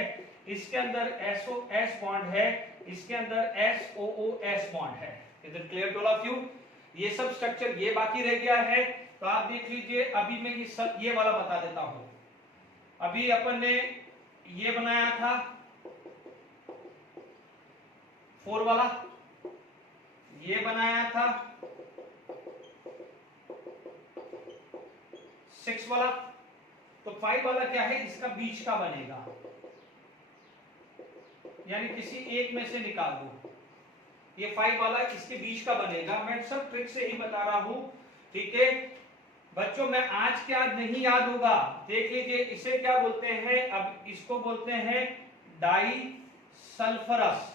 इसके अंदर SOS बॉन्ड है, इसके अंदर SOOS बॉन्ड है। Is it clear to all of you? ये सब स्ट्रक्चर ये बाकी रह गया है, तो आप देख लीजिए। अभी मैं ये वाला बता देता हूं। अभी अपन ने ये बनाया था 4 वाला, ये बनाया था 6 वाला, तो 5 वाला क्या है, इसका बीच का बनेगा, यानी किसी एक में से निकाल दो। ये 5 वाला इसके बीच का बनेगा। मैं सब ट्रिक से ही बता रहा हूं, ठीक है बच्चों। मैं आज क्या नहीं याद होगा, देख लीजिए, इसे क्या बोलते हैं, अब इसको बोलते हैं डाई सल्फरस।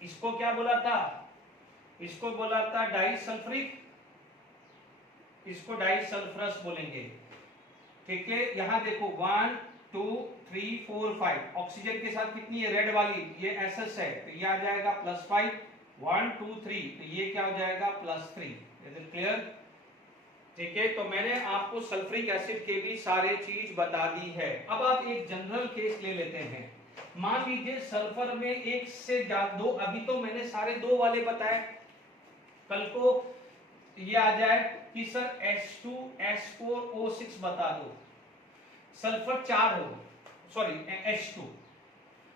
इसको क्या बोला था, इसको बोला था डाई सल्फ्रिक, इसको डाई सल्फरस बोलेंगे, ठीक है। यहां देखो 1 2 3 4 5, ऑक्सीजन के साथ कितनी है रेड वाली, ये SS है, तो ये आ जाएगा +5, 1 2 3, तो ये क्या हो जाएगा +3। Is it clear? ठीक है, तो मैंने आपको सल्फ्रिक एसिड के भी सारे चीज बता दी है। अब आप एक जनरल केस ले लेते हैं, मान लीजिए सल्फर में एक से ज्यादा, दो, अभी तो मैंने सारे 2 वाले बताए, कल को ये आ जाए कि सर H2S4O6 बता दो, सल्फर 4 हो, सॉरी H2,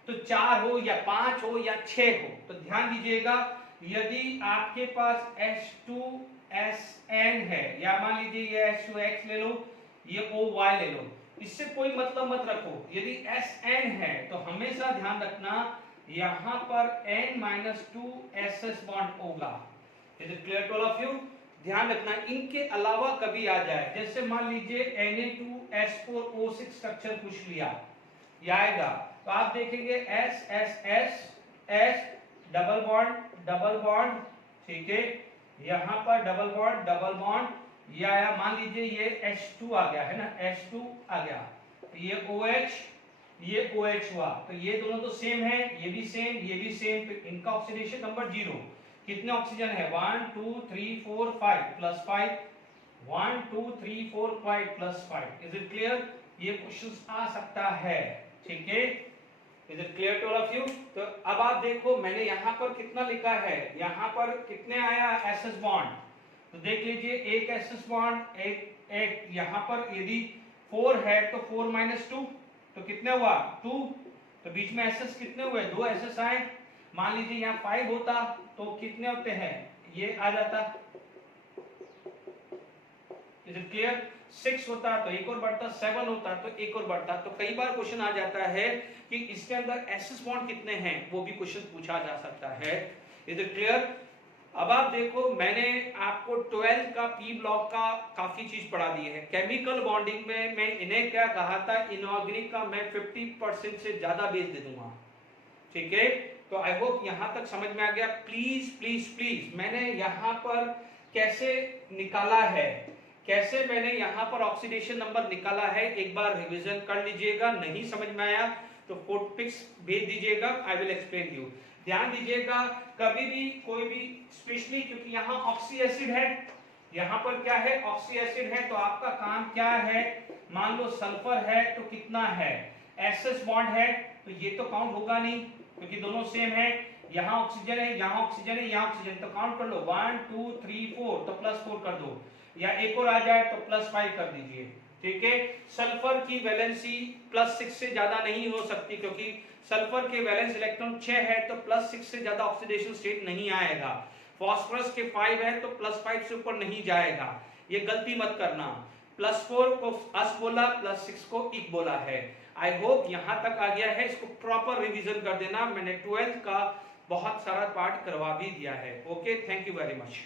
तो 4 हो या 5 हो या 6 हो, तो ध्यान दीजिएगा, यदि आपके पास H2SN है, या मान लीजिए ये H2X ले लो, ये OY ले लो, इससे कोई मतलब मत रखो। यदि SN है तो हमेशा ध्यान रखना यहां पर N-2 SS बॉन्ड होगा। Is it clear to all of you? ध्यान रखना, इनके अलावा कभी आ जाए, जैसे मान लीजिए Na2S4O6 स्ट्रक्चर पूछ लिया, ये आएगा, तो आप देखेंगे S डबल बॉन्ड, ठीक है, यहां पर डबल बॉन्ड, ये आया, मान लीजिए ये H2 आ गया है ना, H2 आ गया, तो ये OH, ये OH हुआ, तो ये दोनों तो सेम है, ये भी सेम, ये भी सेम, तो इनका ऑक्सीडेशन नंबर 0। कितने ऑक्सीजन है 1 2 3 4 5 +5, 1 2 3 4 5 +5। Is it clear? ये क्वेश्चन आ सकता है, ठीक है। Is it clear to all of you? तो अब आप देखो मैंने यहाँ पर कितना लिखा है, यहाँ पर कितने आया SS बॉन्ड, तो देख लीजिए एक SS बॉन्ड, एक यहाँ पर यदि 4 है तो 4 - 2, तो कितने हुआ 2, तो बीच में SS कितने हुए 2 SS आए। मान लीजिए यहाँ 5 होता तो कितने होते हैं, ये आ जाता। Is it clear? 6 होता तो एक और बढ़ता, 7 होता तो एक और बढ़ता। तो कई बार क्वेश्चन आ जाता है कि इसके अंदर एसएस बॉन्ड कितने हैं, वो भी क्वेश्चन पूछा जा सकता है। Is it clear? अब आप देखो, मैंने आपको 12 का पी ब्लॉक का काफी चीज पढ़ा दी है। केमिकल बॉन्डिंग में मैं इन्हें क्या कहा था, इनऑर्गेनिक का मैं 50% से ज्यादा बेस दे दूंगा, ठीक है। तो आई होप यहां तक समझ में आ गया। प्लीज प्लीज प्लीज, मैंने यहां पर कैसे निकाला है, कैसे मैंने यहां पर ऑक्सीडेशन नंबर निकाला है, एक बार रिवीजन कर लीजिएगा। नहीं समझ में आया तो कोड पिक्स भेज दीजिएगा, आई विल एक्सप्लेन यू। ध्यान दीजिएगा, कभी भी कोई भी, स्पेशली क्योंकि यहाँ ऑक्सी एसिड है, यहाँ पर क्या है, ऑक्सी एसिड है, तो आपका काम क्या है, मान लो सल्फर है तो कितना है, एसएस बॉन्ड है, तो ये तो काउंट होगा नहीं क्योंकि दोनों सेम है। यहाँ ऑक्सीजन है, यहाँ ऑक्सीजन है, यहाँ ऑक्सीजन, तो काउंट कर लो 1 2 3 4, तो +4 कर दो, या एक और आ जाए तो +5 कर दीजिए, ठीक है। सल्फर की वैलेंसी +6 से ज्यादा नहीं हो सकती क्योंकि सल्फर के वैलेंस इलेक्ट्रॉन 6 है, तो +6 से ज्यादा ऑक्सीडेशन स्टेट नहीं आएगा। फास्फोरस के 5 है तो +5 से ऊपर नहीं जाएगा, ये गलती मत करना। +4 को अस बोला, +6 को इक बोला है। आई होप यहां तक आ गया है, इसको प्रॉपर रिवीजन कर देना। मैंने 12th का बहुत सारा पार्ट करवा भी दिया है। Okay, thank you very much.